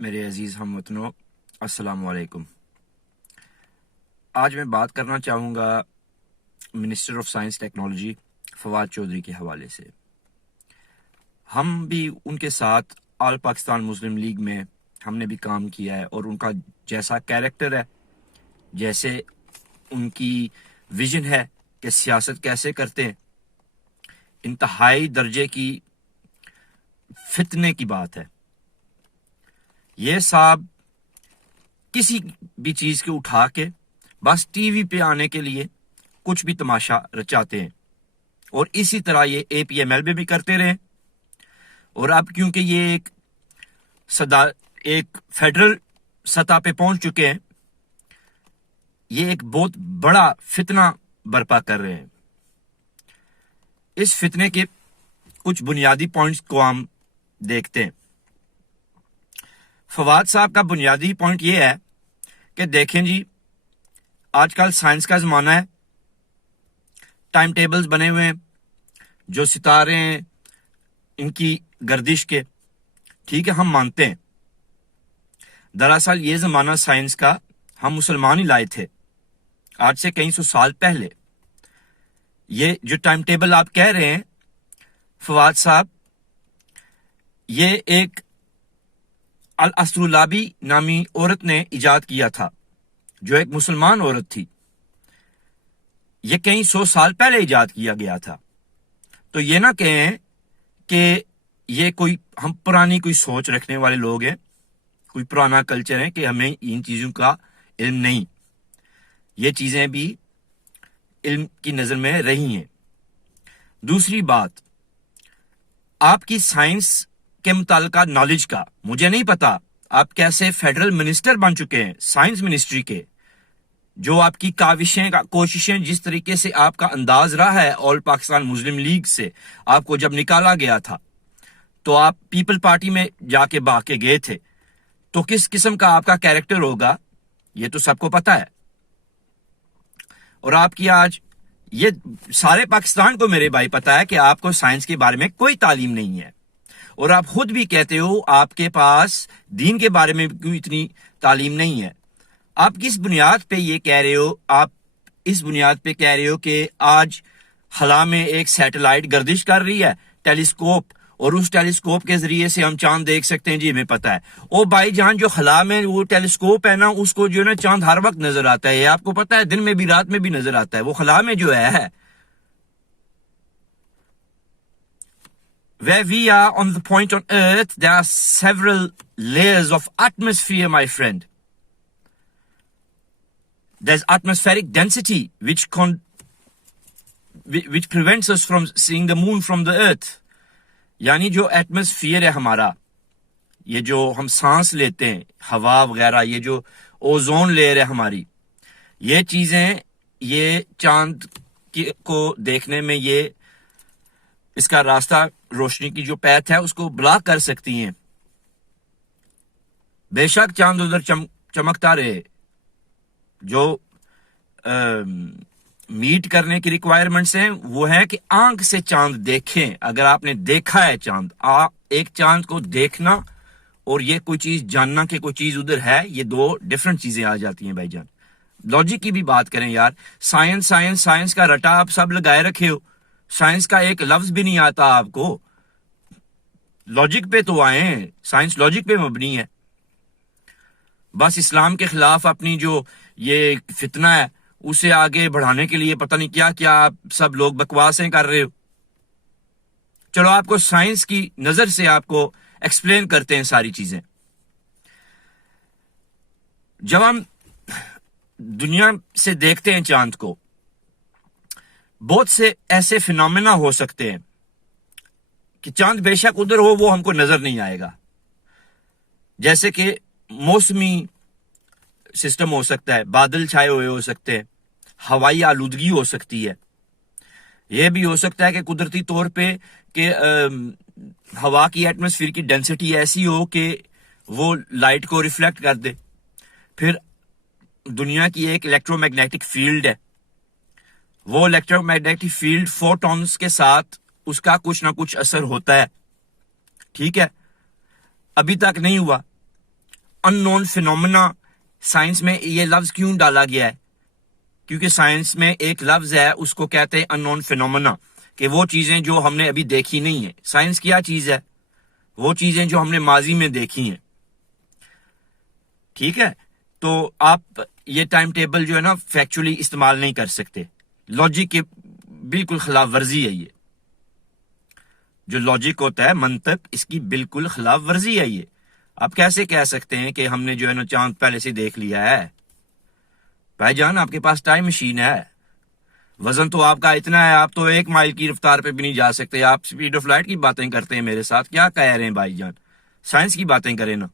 میرے عزیز ہم وطنوں، السلام علیکم۔ آج میں بات کرنا چاہوں گا minister of science technology Fawad Chaudhry کے حوالے سے۔ ہم بھی ان کے ساتھ آل پاکستان مسلم لیگ میں ہم نے بھی کام کیا ہے، اور ان کا جیسا کیریکٹر ہے، جیسے ان کی ویژن ہے کہ سیاست کیسے کرتے ہیں، انتہائی درجے کی فتنے کی بات ہے۔ یہ صاحب کسی بھی چیز کو اٹھا کے بس ٹی وی پہ آنے کے لیے کچھ بھی تماشا رچاتے ہیں، اور اسی طرح یہ اے پی ایم ایل میں بھی کرتے رہے۔ اور اب کیونکہ یہ ایک فیڈرل سطح پہ پہنچ چکے ہیں، یہ ایک بہت بڑا فتنہ برپا کر رہے ہیں۔ اس فتنے کے کچھ بنیادی پوائنٹس کو ہم دیکھتے ہیں۔ فواد صاحب کا بنیادی پوائنٹ یہ ہے کہ دیکھیں جی، آج کل سائنس کا زمانہ ہے، ٹائم ٹیبلز بنے ہوئے ہیں، جو ستارے ہیں ان کی گردش کے، ٹھیک ہے، ہم مانتے ہیں۔ دراصل یہ زمانہ سائنس کا ہم مسلمان ہی لائے تھے آج سے کئی سو سال پہلے۔ یہ جو ٹائم ٹیبل آپ کہہ رہے ہیں فواد صاحب، یہ ایک الاسطرولابی نامی عورت نے ایجاد کیا تھا، جو ایک مسلمان عورت تھی۔ یہ کئی سو سال پہلے ایجاد کیا گیا تھا۔ تو یہ نہ کہیں کہ یہ ہم پرانی کوئی سوچ رکھنے والے لوگ ہیں، کوئی پرانا کلچر ہے کہ ہمیں ان چیزوں کا علم نہیں۔ یہ چیزیں بھی علم کی نظر میں رہی ہیں۔ دوسری بات، آپ کی سائنس کے متعلقہ نالج کا مجھے نہیں پتا آپ کیسے فیڈرل منسٹر بن چکے ہیں سائنس منسٹری کے، جو آپ کی کوششیں جس طریقے سے آپ کا انداز رہا ہے آل پاکستان مسلم لیگ سے، آپ کو جب نکالا گیا تھا تو آپ پیپل پارٹی میں جا کے بھاگ کے گئے تھے، تو کس قسم کا آپ کا کیریکٹر ہوگا یہ تو سب کو پتا ہے۔ اور آپ کی آج یہ سارے پاکستان کو میرے بھائی پتا ہے کہ آپ کو سائنس کے بارے میں کوئی تعلیم نہیں ہے، اور آپ خود بھی کہتے ہو آپ کے پاس دین کے بارے میں کیوں اتنی تعلیم نہیں ہے۔ آپ کس بنیاد پہ یہ کہہ رہے ہو؟ آپ اس بنیاد پہ کہہ رہے ہو کہ آج خلا میں ایک سیٹلائٹ گردش کر رہی ہے، ٹیلیسکوپ، اور اس ٹیلیسکوپ کے ذریعے سے ہم چاند دیکھ سکتے ہیں۔ جی ہمیں پتا ہے۔ او بھائی جان، جو خلا میں وہ ٹیلیسکوپ ہے نا، اس کو جو ہے نا چاند ہر وقت نظر آتا ہے، یہ آپ کو پتا ہے، دن میں بھی رات میں بھی نظر آتا ہے۔ وہ خلا میں جو ہے where we are on the point on earth, there are several layers of atmosphere, my friend. There's atmospheric density which prevents us from seeing the moon from the earth. یعنی جو ایٹماسفیئر ہے ہمارا، یہ جو ہم سانس لیتے ہیں، ہوا وغیرہ، یہ جو اوزون لیئر ہے ہماری، یہ چیزیں یہ چاند کو دیکھنے میں یہ اس کا راستہ، روشنی کی جو پیتھ ہے اس کو بلاک کر سکتی ہیں۔ بے شک چاند ادھر چمکتا رہے، جو میٹ کرنے کی ریکوائرمنٹس ہیں وہ ہے کہ آنکھ سے چاند دیکھیں۔ اگر آپ نے دیکھا ہے چاند، ایک چاند کو دیکھنا اور یہ کوئی چیز جاننا کہ کوئی چیز ادھر ہے، یہ دو ڈیفرنٹ چیزیں آ جاتی ہیں بھائی جان۔ لاجک کی بھی بات کریں یار، سائنس سائنس سائنس کا رٹا آپ سب لگائے رکھے ہو، سائنس کا ایک لفظ بھی نہیں آتا آپ کو۔ لاجک پہ تو آئیں، سائنس لاجک پہ مبنی ہے۔ بس اسلام کے خلاف اپنی جو یہ فتنہ ہے اسے آگے بڑھانے کے لیے پتہ نہیں کیا کیا آپ سب لوگ بکواسیں کر رہے ہو۔ چلو آپ کو سائنس کی نظر سے آپ کو ایکسپلین کرتے ہیں ساری چیزیں۔ جب ہم دنیا سے دیکھتے ہیں چاند کو، بہت سے ایسے فینومینا ہو سکتے ہیں کہ چاند بے شک ادھر ہو، وہ ہم کو نظر نہیں آئے گا۔ جیسے کہ موسمی سسٹم ہو سکتا ہے، بادل چھائے ہوئے ہو سکتے ہیں، ہوائی آلودگی ہو سکتی ہے، یہ بھی ہو سکتا ہے کہ قدرتی طور پہ کہ ہوا کی ایٹماسفیئر کی ڈینسٹی ایسی ہو کہ وہ لائٹ کو ریفلیکٹ کر دے۔ پھر دنیا کی ایک الیکٹرو میگنیٹک فیلڈ ہے، وہ الیکٹرو میگنیٹک فیلڈ فوٹونز کے ساتھ اس کا کچھ نہ کچھ اثر ہوتا ہے، ٹھیک ہے، ابھی تک نہیں ہوا۔ ان نون فینومینا سائنس میں یہ لفظ کیوں ڈالا گیا ہے؟ کیونکہ سائنس میں ایک لفظ ہے، اس کو کہتے ہیں ان نون فینومینا، کہ وہ چیزیں جو ہم نے ابھی دیکھی نہیں ہیں۔ سائنس کیا چیز ہے؟ وہ چیزیں جو ہم نے ماضی میں دیکھی ہیں۔ ٹھیک ہے، تو آپ یہ ٹائم ٹیبل جو ہے نا فیکچولی استعمال نہیں کر سکتے، لاجک کے بالکل خلاف ورزی ہے۔ یہ جو لاجک ہوتا ہے، منطق، اس کی بالکل خلاف ورزی ہے۔ یہ آپ کیسے کہہ سکتے ہیں کہ ہم نے جو ہے نا چاند پہلے سے دیکھ لیا ہے؟ بھائی جان، آپ کے پاس ٹائم مشین ہے، وزن تو آپ کا اتنا ہے، آپ تو 1 مائل کی رفتار پہ بھی نہیں جا سکتے، آپ سپیڈ آف لائٹ کی باتیں کرتے ہیں میرے ساتھ۔ کیا کہہ رہے ہیں بھائی جان؟ سائنس کی باتیں کریں نا۔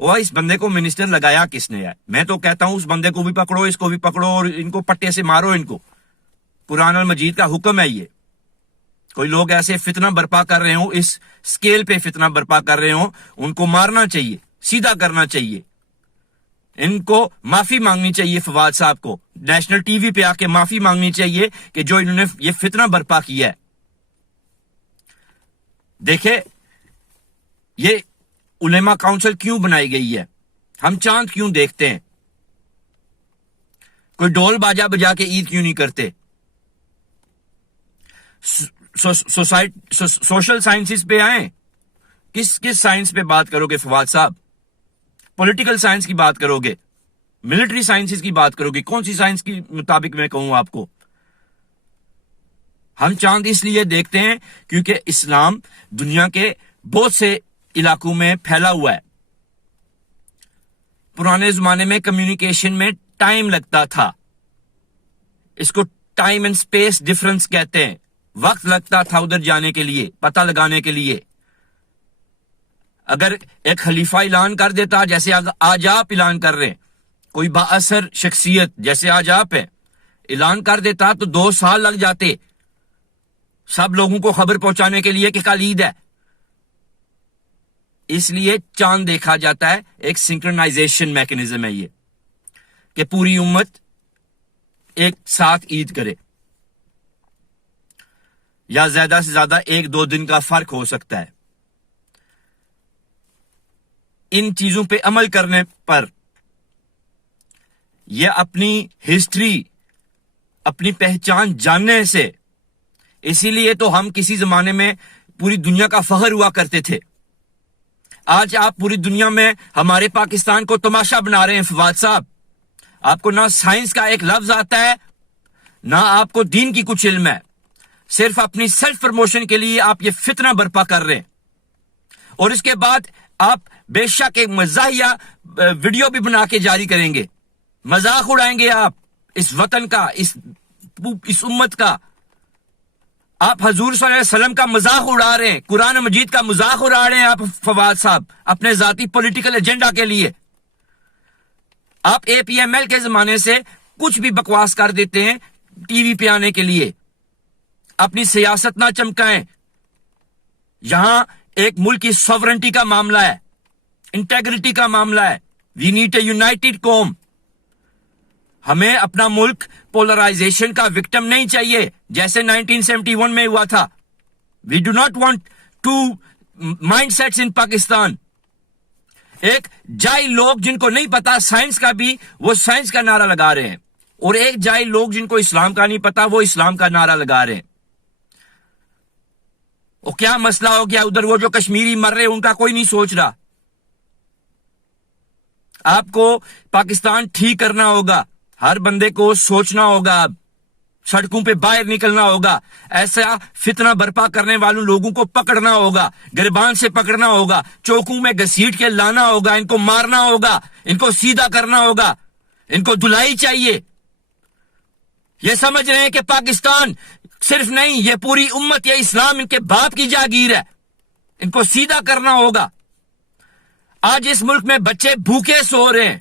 وہ اس بندے کو منسٹر لگایا کس نے ہے؟ میں تو کہتا ہوں اس بندے کو بھی پکڑو، اس کو بھی پکڑو، اور ان کو پٹے سے مارو ان کو۔ قرآن المجید کا حکم ہے یہ۔ کوئی لوگ ایسے فتنہ برپا کر رہے ہوں، اس سکیل پہ فتنہ برپا کر رہے ہوں، ان کو مارنا چاہیے، سیدھا کرنا چاہیے، ان کو معافی مانگنی چاہیے۔ فواد صاحب کو نیشنل ٹی وی پہ آ کے معافی مانگنی چاہیے کہ جو انہوں نے یہ فتنہ برپا کیا ہے۔ دیکھیں، یہ علماء کاؤنسل کیوں بنائی گئی ہے؟ ہم چاند کیوں دیکھتے ہیں؟ کوئی ڈول باجا بجا کے عید کیوں نہیں کرتے؟ سوشل سائنسز پہ آئیں، کس سائنس پہ بات کرو گے فواد صاحب؟ پولیٹیکل سائنس کی بات کرو گے؟ ملٹری سائنسز کی بات کرو گے؟ کون سی سائنس کی مطابق میں کہوں آپ کو؟ ہم چاند اس لیے دیکھتے ہیں کیونکہ اسلام دنیا کے بہت سے علاقوں میں پھیلا ہوا ہے۔ پرانے زمانے میں کمیونیکیشن میں ٹائم لگتا تھا، اس کو ٹائم اینڈ سپیس ڈفرنس کہتے ہیں۔ وقت لگتا تھا ادھر جانے کے لیے، پتہ لگانے کے لیے۔ اگر ایک خلیفہ اعلان کر دیتا، جیسے آج آپ اعلان کر رہے ہیں، کوئی با اثر شخصیت جیسے آج آپ ہیں اعلان کر دیتا، تو 2 سال لگ جاتے سب لوگوں کو خبر پہنچانے کے لیے کہ کل عید ہے۔ اس لیے چاند دیکھا جاتا ہے، ایک سنکرنائزیشن میکنزم ہے یہ، کہ پوری امت ایک ساتھ عید کرے، یا زیادہ سے زیادہ 1-2 دن کا فرق ہو سکتا ہے۔ ان چیزوں پہ عمل کرنے پر یہ اپنی ہسٹری، اپنی پہچان جاننے سے، اسی لیے تو ہم کسی زمانے میں پوری دنیا کا فخر ہوا کرتے تھے۔ آج آپ پوری دنیا میں ہمارے پاکستان کو تماشا بنا رہے ہیں فواد صاحب۔ آپ کو نہ سائنس کا ایک لفظ آتا ہے، نہ آپ کو دین کی کچھ علم ہے، صرف اپنی سیلف پروموشن کے لیے آپ یہ فتنہ برپا کر رہے ہیں۔ اور اس کے بعد آپ بے شک ایک مزاحیہ ویڈیو بھی بنا کے جاری کریں گے، مذاق اڑائیں گے آپ اس وطن کا، اس امت کا۔ آپ حضور صلی اللہ علیہ وسلم کا مذاق اڑا رہے ہیں، قرآن مجید کا مذاق اڑا رہے ہیں آپ فواد صاحب، اپنے ذاتی پولیٹیکل ایجنڈا کے لیے۔ آپ APML کے زمانے سے کچھ بھی بکواس کر دیتے ہیں ٹی وی پہ آنے کے لیے، اپنی سیاست نہ چمکائیں۔ یہاں ایک ملک کی سوورنٹی کا معاملہ ہے، انٹیگریٹی کا معاملہ ہے۔ وی نیڈ اے یونائٹڈ قوم۔ ہمیں اپنا ملک پولرائزیشن کا وکٹم نہیں چاہیے، جیسے 1971 میں ہوا تھا۔ We do not want to mindsets in Pakistan. ایک جاہل لوگ جن کو نہیں پتا سائنس کا بھی، وہ سائنس کا نعرہ لگا رہے ہیں، اور ایک جاہل لوگ جن کو اسلام کا نہیں پتا، وہ اسلام کا نعرہ لگا رہے ہیں۔ وہ کیا مسئلہ ہو گیا ادھر؟ وہ جو کشمیری مر رہے ان کا کوئی نہیں سوچ رہا۔ آپ کو پاکستان ٹھیک کرنا ہوگا، ہر بندے کو سوچنا ہوگا، اب سڑکوں پہ باہر نکلنا ہوگا، ایسا فتنہ برپا کرنے والوں لوگوں کو پکڑنا ہوگا، گریبان سے پکڑنا ہوگا، چوکوں میں گھسیٹ کے لانا ہوگا، ان کو مارنا ہوگا، ان کو سیدھا کرنا ہوگا، ان کو دھلائی چاہیے۔ یہ سمجھ رہے ہیں کہ پاکستان صرف نہیں، یہ پوری امت، یہ اسلام ان کے باپ کی جاگیر ہے، ان کو سیدھا کرنا ہوگا۔ آج اس ملک میں بچے بھوکے سو رہے ہیں،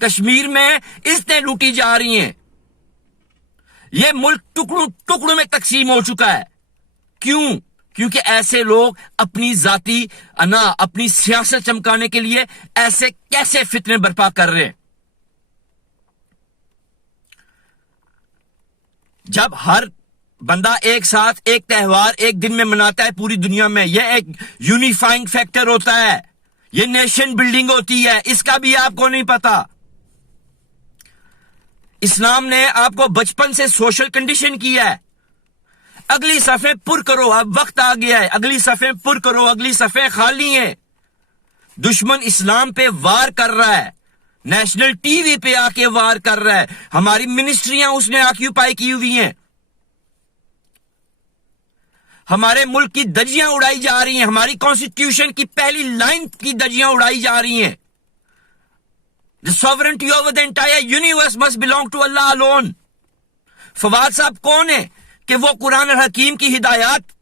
کشمیر میں عزتیں لوٹی جا رہی ہیں، یہ ملک ٹکڑوں میں تقسیم ہو چکا ہے۔ کیوں؟ کیونکہ ایسے لوگ اپنی ذاتی انا، اپنی سیاست چمکانے کے لیے ایسے کیسے فتنے برپا کر رہے ہیں۔ جب ہر بندہ ایک ساتھ ایک تہوار ایک دن میں مناتا ہے پوری دنیا میں، یہ ایک یونیفائنگ فیکٹر ہوتا ہے، یہ نیشن بلڈنگ ہوتی ہے، اس کا بھی آپ کو نہیں پتا۔ اسلام نے آپ کو بچپن سے سوشل کنڈیشن کیا ہے۔ اگلی صفحے پر کرو، اب وقت آ گیا ہے، اگلی صفحے پر کرو، اگلی صفحے خالی ہیں۔ دشمن اسلام پہ وار کر رہا ہے، نیشنل ٹی وی پہ آ کے وار کر رہا ہے، ہماری منسٹریاں اس نے آکیوپائی کی ہوئی ہیں، ہمارے ملک کی دجیاں اڑائی جا رہی ہیں، ہماری کانسٹیٹیوشن کی پہلی لائن کی دجیاں اڑائی جا رہی ہیں۔ The sovereignty over the entire universe must belong to Allah alone۔ Fawad صاحب کون ہیں کہ وہ قرآن الحکیم کی ہدایات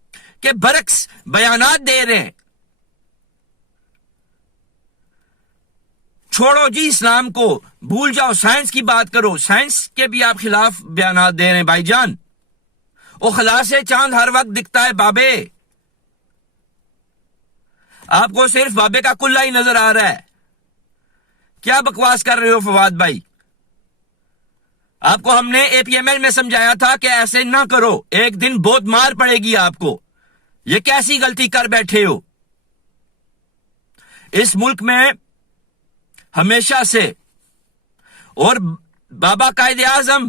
کے برعکس بیانات دے رہے ہیں؟ چھوڑو جی اسلام کو، بھول جاؤ، سائنس کی بات کرو۔ سائنس کے بھی آپ خلاف بیانات دے رہے ہیں بھائی جان۔ وہ خلاص سے چاند ہر وقت دکھتا ہے بابے، آپ کو صرف بابے کا کلہ ہی نظر آ رہا ہے۔ کیا بکواس کر رہے ہو فواد بھائی؟ آپ کو ہم نے اے پی ایم ایل میں سمجھایا تھا کہ ایسے نہ کرو، ایک دن بہت مار پڑے گی آپ کو۔ یہ کیسی غلطی کر بیٹھے ہو؟ اس ملک میں ہمیشہ سے، اور بابا قائد اعظم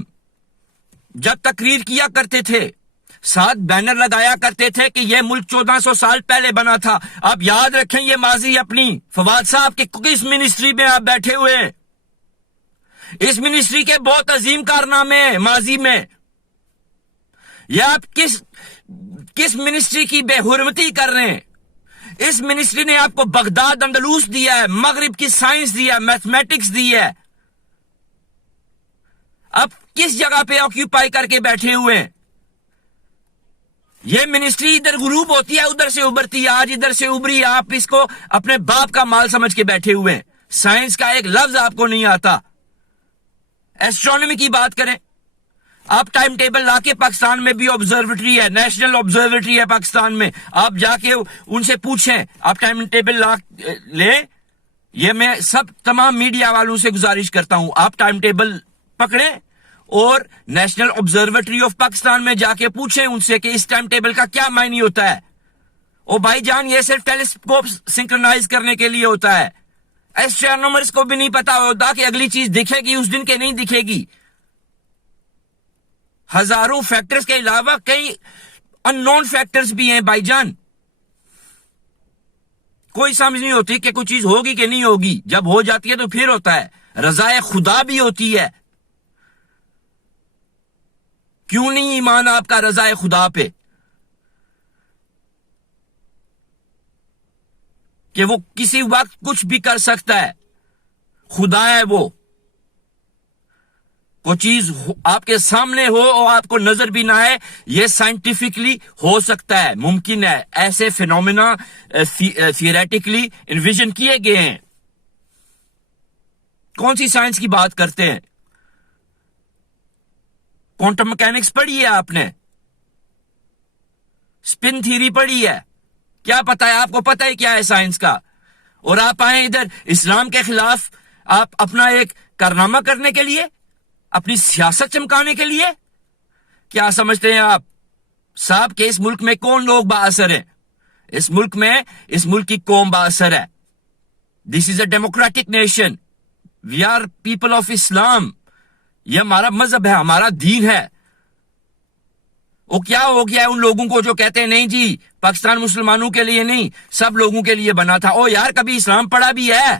جب تقریر کیا کرتے تھے، ساتھ بینر لگایا کرتے تھے کہ یہ ملک 1400 سال پہلے بنا تھا۔ آپ یاد رکھیں یہ ماضی اپنی۔ فواد صاحب کے کس منسٹری میں آپ بیٹھے ہوئے ہیں؟ اس منسٹری کے بہت عظیم کارنامے ہیں ماضی میں۔ یہ آپ کس منسٹری کی بے حرمتی کر رہے ہیں؟ اس منسٹری نے آپ کو بغداد اندلس دیا ہے، مغرب کی سائنس دیا ہے، میتھمیٹکس دی ہے۔ آپ کس جگہ پہ آکیوپائی کر کے بیٹھے ہوئے ہیں؟ یہ منسٹری ادھر غروب ہوتی ہے، ادھر سے ابھرتی ہے، آج ادھر سے ابھری، آپ اس کو اپنے باپ کا مال سمجھ کے بیٹھے ہوئے ہیں۔ سائنس کا ایک لفظ آپ کو نہیں آتا۔ ایسٹرونومی کی بات کریں، آپ ٹائم ٹیبل لا کے، پاکستان میں بھی آبزرویٹری ہے، نیشنل آبزرویٹری ہے پاکستان میں، آپ جا کے ان سے پوچھیں، آپ ٹائم ٹیبل لا لیں۔ یہ میں تمام میڈیا والوں سے گزارش کرتا ہوں، آپ ٹائم ٹیبل پکڑیں اور نیشنل آبزرویٹری آف پاکستان میں جا کے پوچھیں ان سے کہ اس ٹائم ٹیبل کا کیا معنی ہوتا ہے۔ او بھائی جان، یہ صرف ٹیلیسکوپ سنکرونائز کرنے کے لیے ہوتا ہے۔ ایسٹرونومرز کو بھی نہیں پتا ہوتا کہ اگلی چیز دکھے گی اس دن کے نہیں دکھے گی۔ ہزاروں فیکٹرز کے علاوہ کئی ان نون فیکٹرز بھی ہیں بھائی جان۔ کوئی سمجھ نہیں ہوتی کہ کوئی چیز ہوگی کہ نہیں ہوگی، جب ہو جاتی ہے تو پھر ہوتا ہے۔ رضائے خدا بھی ہوتی ہے۔ کیوں نہیں ایمان آپ کا رضائے خدا پہ کہ وہ کسی وقت کچھ بھی کر سکتا ہے؟ خدا ہے وہ۔ کوئی چیز آپ کے سامنے ہو اور آپ کو نظر بھی نہ آئے، یہ سائنٹیفکلی ہو سکتا ہے، ممکن ہے۔ ایسے فینومینا تھیوریٹیکلی انویژن کیے گئے ہیں۔ کون سی سائنس کی بات کرتے ہیں؟ کوانٹم میکینکس پڑھی ہے آپ نے؟ اسپن تھیوری پڑھی ہے؟ کیا پتا ہے آپ کو؟ پتا ہے کیا ہے سائنس کا؟ اور آپ آئیں ادھر اسلام کے خلاف، آپ اپنا ایک کارنامہ کرنے کے لیے، اپنی سیاست چمکانے کے لیے۔ کیا سمجھتے ہیں آپ صاحب کہ اس ملک میں کون لوگ بااثر ہیں؟ اس ملک میں اس ملک کی قوم بااثر ہے۔ This is a democratic nation, we are people of Islam. یہ ہمارا مذہب ہے، ہمارا دین ہے۔ وہ کیا ہو گیا ہے ان لوگوں کو جو کہتے ہیں نہیں جی پاکستان مسلمانوں کے لیے نہیں، سب لوگوں کے لیے بنا تھا؟ او یار، کبھی اسلام پڑھا بھی ہے؟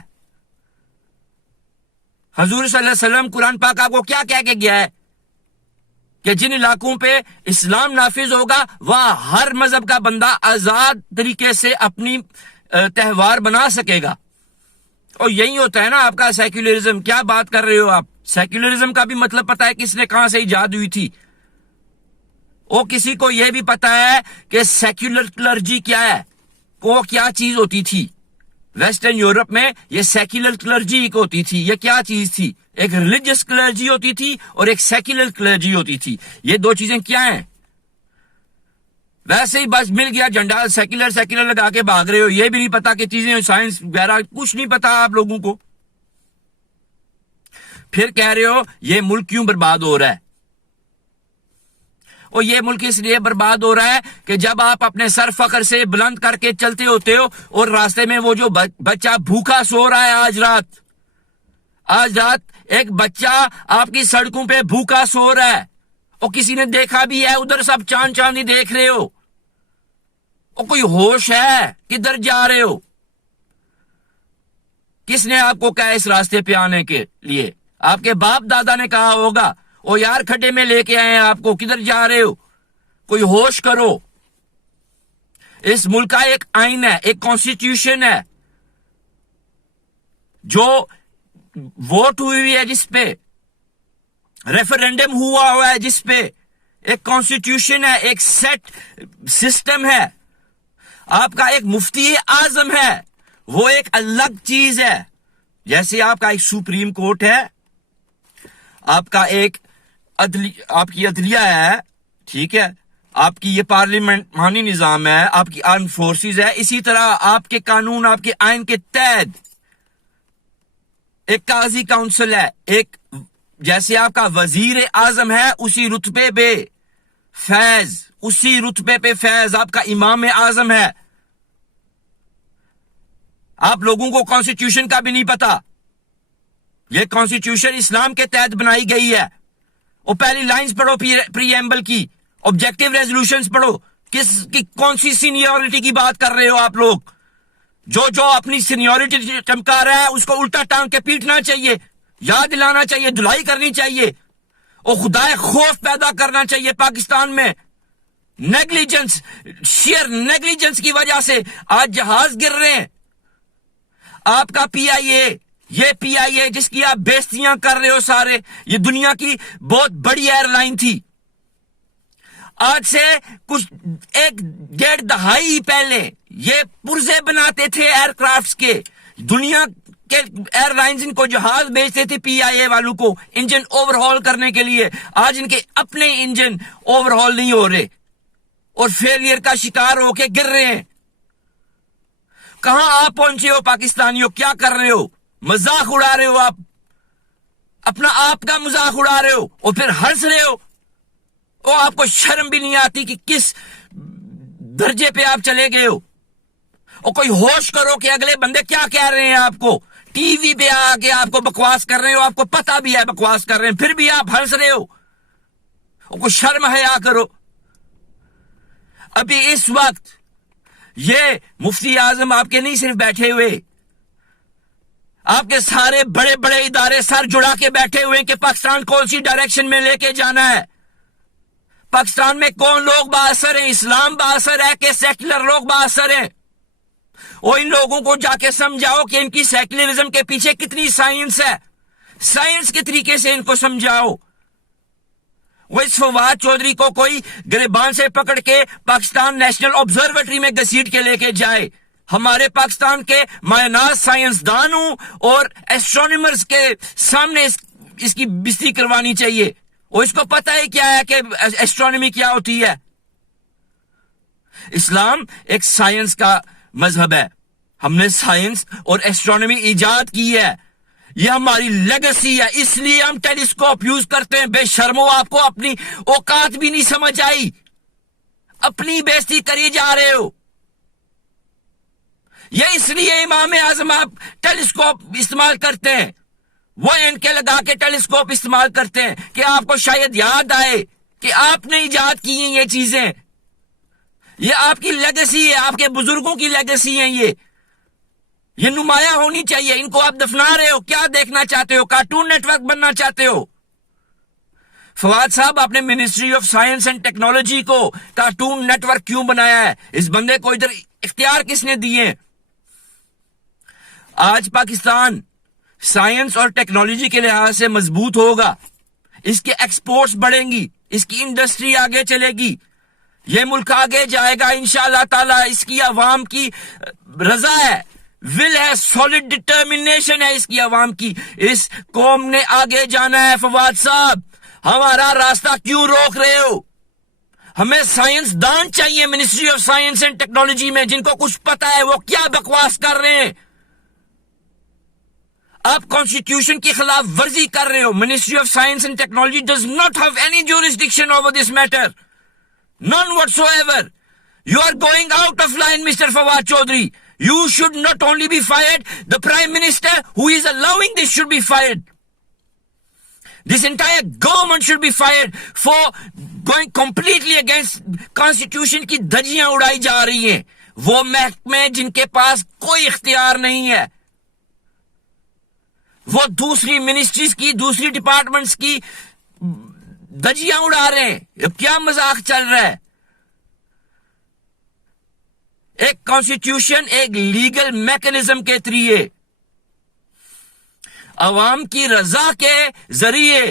حضور صلی اللہ علیہ وسلم قرآن پاک آپ کو کیا کہہ کے گیا ہے کہ جن علاقوں پہ اسلام نافذ ہوگا وہاں ہر مذہب کا بندہ آزاد طریقے سے اپنی تہوار بنا سکے گا۔ اور یہی ہوتا ہے نا آپ کا سیکولرزم۔ کیا بات کر رہے ہو آپ؟ سیکولرزم کا بھی مطلب پتا ہے کس نے کہاں سے ایجاد ہوئی تھی؟ وہ کسی کو یہ بھی پتا ہے کہ سیکولر کلرجی کیا ہے، وہ کیا چیز ہوتی تھی؟ ویسٹرن یورپ میں یہ سیکولر کلرجی ایک ہوتی تھی۔ یہ کیا چیز تھی؟ ایک ریلیجس کلرجی ہوتی تھی اور ایک سیکولر کلرجی ہوتی تھی۔ یہ دو چیزیں کیا ہیں؟ ویسے ہی بس مل گیا جھنڈا، سیکولر لگا کے بھاگ رہے ہو۔ یہ بھی نہیں پتا کہ چیزیں سائنس وغیرہ کچھ نہیں پتا آپ لوگوں کو۔ پھر کہہ رہے ہو یہ ملک کیوں برباد ہو رہا ہے؟ اور یہ ملک اس لیے برباد ہو رہا ہے کہ جب آپ اپنے سر فخر سے بلند کر کے چلتے ہوتے ہو اور راستے میں وہ جو بچہ بھوکا سو رہا ہے آج رات ایک بچہ آپ کی سڑکوں پہ بھوکا سو رہا ہے اور کسی نے دیکھا بھی ہے, ادھر سب چاند چاندی دیکھ رہے ہو, اور کوئی ہوش ہے کدھر جا رہے ہو؟ کس نے آپ کو کہا اس راستے پہ آنے کے لیے؟ آپ کے باپ دادا نے کہا ہوگا, او یار کھڈے میں لے کے آئے ہیں آپ کو, کدھر جا رہے ہو؟ کوئی ہوش کرو. اس ملک کا ایک آئین ہے, ایک کانسٹیٹیوشن ہے جو ووٹ ہوئی ہے, جس پہ ریفرینڈم ہوا ہے, جس پہ ایک کانسٹیٹیوشن ہے, ایک سیٹ سسٹم ہے. آپ کا ایک مفتی اعظم ہے, وہ ایک الگ چیز ہے. جیسے آپ کا ایک سپریم کورٹ ہے, آپ کا ایک آپ کی عدلیہ ہے, ٹھیک ہے, آپ کی یہ پارلیمنٹانی نظام ہے, آپ کی آرم فورسز ہے. اسی طرح آپ کے قانون, آپ کے آئین کے تحت ایک قاضی کاؤنسل ہے, ایک جیسے آپ کا وزیر اعظم ہے اسی رتبے پہ فیض آپ کا امام اعظم ہے. آپ لوگوں کو کانسٹیٹیوشن کا بھی نہیں پتا. یہ کانسٹیٹیوشن اسلام کے تحت بنائی گئی ہے. اور پہلی لائنز پڑھو پری ایمبل کی, آبجیکٹو ریزولوشنز پڑھو. کون سی سینیورٹی کی بات کر رہے ہو آپ لوگ؟ جو اپنی سینیورٹی چمکا رہا ہے اس کو الٹا ٹانگ کے پیٹنا چاہیے, یاد دلانا چاہیے, دھلائی کرنی چاہیے, اور خدائے خوف پیدا کرنا چاہیے پاکستان میں. نیگلیجنس, شیئر نیگلیجنس کی وجہ سے آج جہاز گر رہے ہیں. آپ کا یہ پی آئی اے جس کی آپ بےزتیاں کر رہے ہو سارے, یہ دنیا کی بہت بڑی ایئر لائن تھی. آج سے کچھ 1.5 دہائی پہلے یہ پرزے بناتے تھے ایئر کرافٹس کے. دنیا کے ایئر لائنز ان کو جہاز بیچتے تھے پی آئی اے والوں کو انجن اوور ہال کرنے کے لیے. آج ان کے اپنے انجن اوور ہال نہیں ہو رہے اور فیلئر کا شکار ہو کے گر رہے ہیں. کہاں آپ پہنچے ہو پاکستانیوں؟ کیا کر رہے ہو؟ مذاق اڑا رہے ہو آپ, اپنا آپ کا مذاق اڑا رہے ہو اور پھر ہنس رہے ہو. اور آپ کو شرم بھی نہیں آتی کہ کس درجے پہ آپ چلے گئے ہو. اور کوئی ہوش کرو کہ اگلے بندے کیا کہہ رہے ہیں آپ کو. ٹی وی پہ آ کے آپ کو بکواس کر رہے ہو, آپ کو پتا بھی ہے بکواس کر رہے ہیں, پھر بھی آپ ہنس رہے ہو. اور کوئی شرم حیا کرو. ابھی اس وقت یہ مفتی اعظم آپ کے نہیں صرف بیٹھے ہوئے, آپ کے سارے بڑے بڑے ادارے سر جڑا کے بیٹھے ہوئے ہیں کہ پاکستان کون سی ڈائریکشن میں لے کے جانا ہے. پاکستان میں کون لوگ بااثر ہیں؟ اسلام بااثر ہے کہ سیکولر لوگ بااثر ہیں؟ اور ان لوگوں کو جا کے سمجھاؤ کہ ان کی سیکولرزم کے پیچھے کتنی سائنس ہے. سائنس کے طریقے سے ان کو سمجھاؤ. وہ اس فواد چودھری کو کوئی گریبان سے پکڑ کے پاکستان نیشنل آبزرویٹری میں گھسیٹ کے لے کے جائے. ہمارے پاکستان کے مایناز سائنسدانوں اور ایسٹرونیمرز کے سامنے اس کی بستی کروانی چاہیے. اور اس کو پتہ ہے کیا ہے کہ ایسٹرونومی کیا ہوتی ہے. اسلام ایک سائنس کا مذہب ہے. ہم نے سائنس اور ایسٹرونومی ایجاد کی ہے, یہ ہماری لیگسی ہے, اس لیے ہم ٹیلیسکوپ یوز کرتے ہیں. بے شرمو, آپ کو اپنی اوقات بھی نہیں سمجھ آئی, اپنی بےزتی کری جا رہے ہو. یہ اس لیے امام اعظم آپ ٹیلیسکوپ استعمال کرتے ہیں, وہ ان کے لگا کے ٹیلیسکوپ استعمال کرتے ہیں کہ آپ کو شاید یاد آئے کہ آپ نے ایجاد کی ہیں یہ چیزیں. یہ آپ کی لیگسی ہے, آپ کے بزرگوں کی لیگسی ہیں. یہ نمایاں ہونی چاہیے. ان کو آپ دفنا رہے ہو. کیا دیکھنا چاہتے ہو؟ کارٹون نیٹ ورک بننا چاہتے ہو؟ فواد صاحب, آپ نے ministry of science and technology کو کارٹون نیٹ ورک کیوں بنایا ہے؟ اس بندے کو ادھر اختیار کس نے دیے؟ آج پاکستان سائنس اور ٹیکنالوجی کے لحاظ سے مضبوط ہوگا, اس کے ایکسپورٹس بڑھیں گی, اس کی انڈسٹری آگے چلے گی, یہ ملک آگے جائے گا انشاءاللہ تعالی. اس کی عوام کی رضا ہے, ول ہے, سولڈ ڈٹرمنیشن ہے اس کی عوام کی. اس قوم نے آگے جانا ہے. فواد صاحب, ہمارا راستہ کیوں روک رہے ہو؟ ہمیں سائنس دان چاہیے ministry of science and technology میں, جن کو کچھ پتا ہے وہ کیا بکواس کر رہے ہیں. آپ کانسٹیٹیوشن کی خلاف ورزی کر رہے ہو. Ministry of science and technology does not have any jurisdiction over this matter. None whatsoever. You are going out of line, Mr. Fawad Chaudhry. You should not only be fired, the Prime Minister who is allowing this should be fired. This entire government should be fired for going completely against Constitution کی دھجیاں اڑائی جا رہی ہیں. وہ محکمے جن کے پاس کوئی اختیار نہیں ہے, وہ دوسری منسٹریز کی, دوسری ڈپارٹمنٹس کی دھجیاں اڑا رہے ہیں. اب کیا مذاق چل رہا ہے؟ ایک کانسٹیٹیوشن ایک لیگل میکنزم کے ذریعے عوام کی رضا کے ذریعے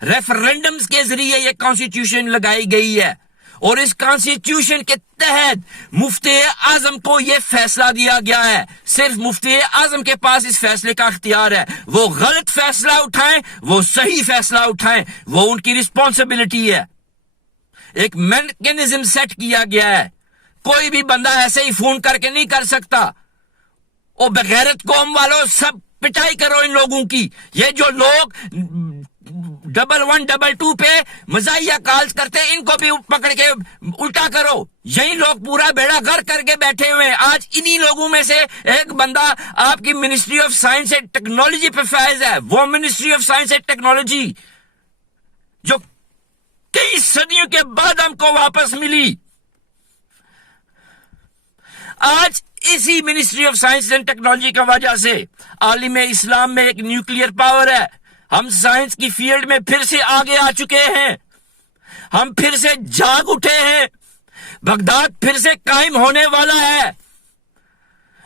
ریفرنڈمز کے ذریعے یہ کانسٹیٹیوشن لگائی گئی ہے, اور اس کانسٹیٹیوشن کے تحت مفتی اعظم کو یہ فیصلہ دیا گیا ہے. صرف مفتی اعظم کے پاس اس فیصلے کا اختیار ہے. وہ غلط فیصلہ اٹھائیں, وہ صحیح فیصلہ اٹھائیں, وہ ان کی رسپانسبلٹی ہے. ایک میکنزم سیٹ کیا گیا ہے. کوئی بھی بندہ ایسے ہی فون کر کے نہیں کر سکتا. او بغیرت قوم والوں, سب پٹائی کرو ان لوگوں کی. یہ جو لوگ 1122 پہ مزاحیہ کالز کرتے ہیں, ان کو بھی پکڑ کے الٹا کرو. یہی لوگ پورا بیڑا غرق کر کے بیٹھے ہوئے ہیں. آج انہی لوگوں میں سے ایک بندہ آپ کی ministry of science and technology پہ فائز ہے. وہ ministry of science and technology جو کئی صدیوں کے بعد ہم کو واپس ملی, آج اسی ministry of science and technology کی وجہ سے عالم اسلام میں ایک نیوکلیئر پاور ہے. ہم سائنس کی فیلڈ میں پھر سے آگے آ چکے ہیں. ہم پھر سے جاگ اٹھے ہیں. بغداد پھر سے قائم ہونے والا ہے.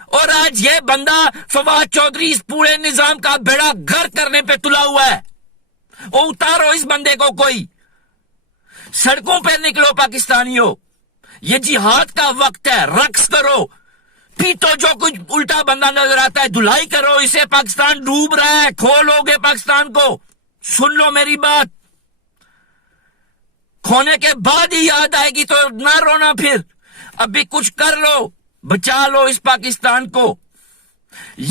اور آج یہ بندہ فواد چودھری اس پورے نظام کا بیڑا غرق کرنے پہ تلا ہوا ہے. وہ اتارو اس بندے کو. کوئی سڑکوں پہ نکلو پاکستانیوں, یہ جہاد کا وقت ہے. رقص کرو, پیٹو جو کچھ الٹا بندہ نظر آتا ہے, دھلائی کرو اسے. پاکستان ڈوب رہا ہے, کھولو گے پاکستان کو. سن لو میری بات, کھونے کے بعد ہی یاد آئے گی تو نہ رونا. پھر ابھی کچھ کر لو, بچا لو اس پاکستان کو.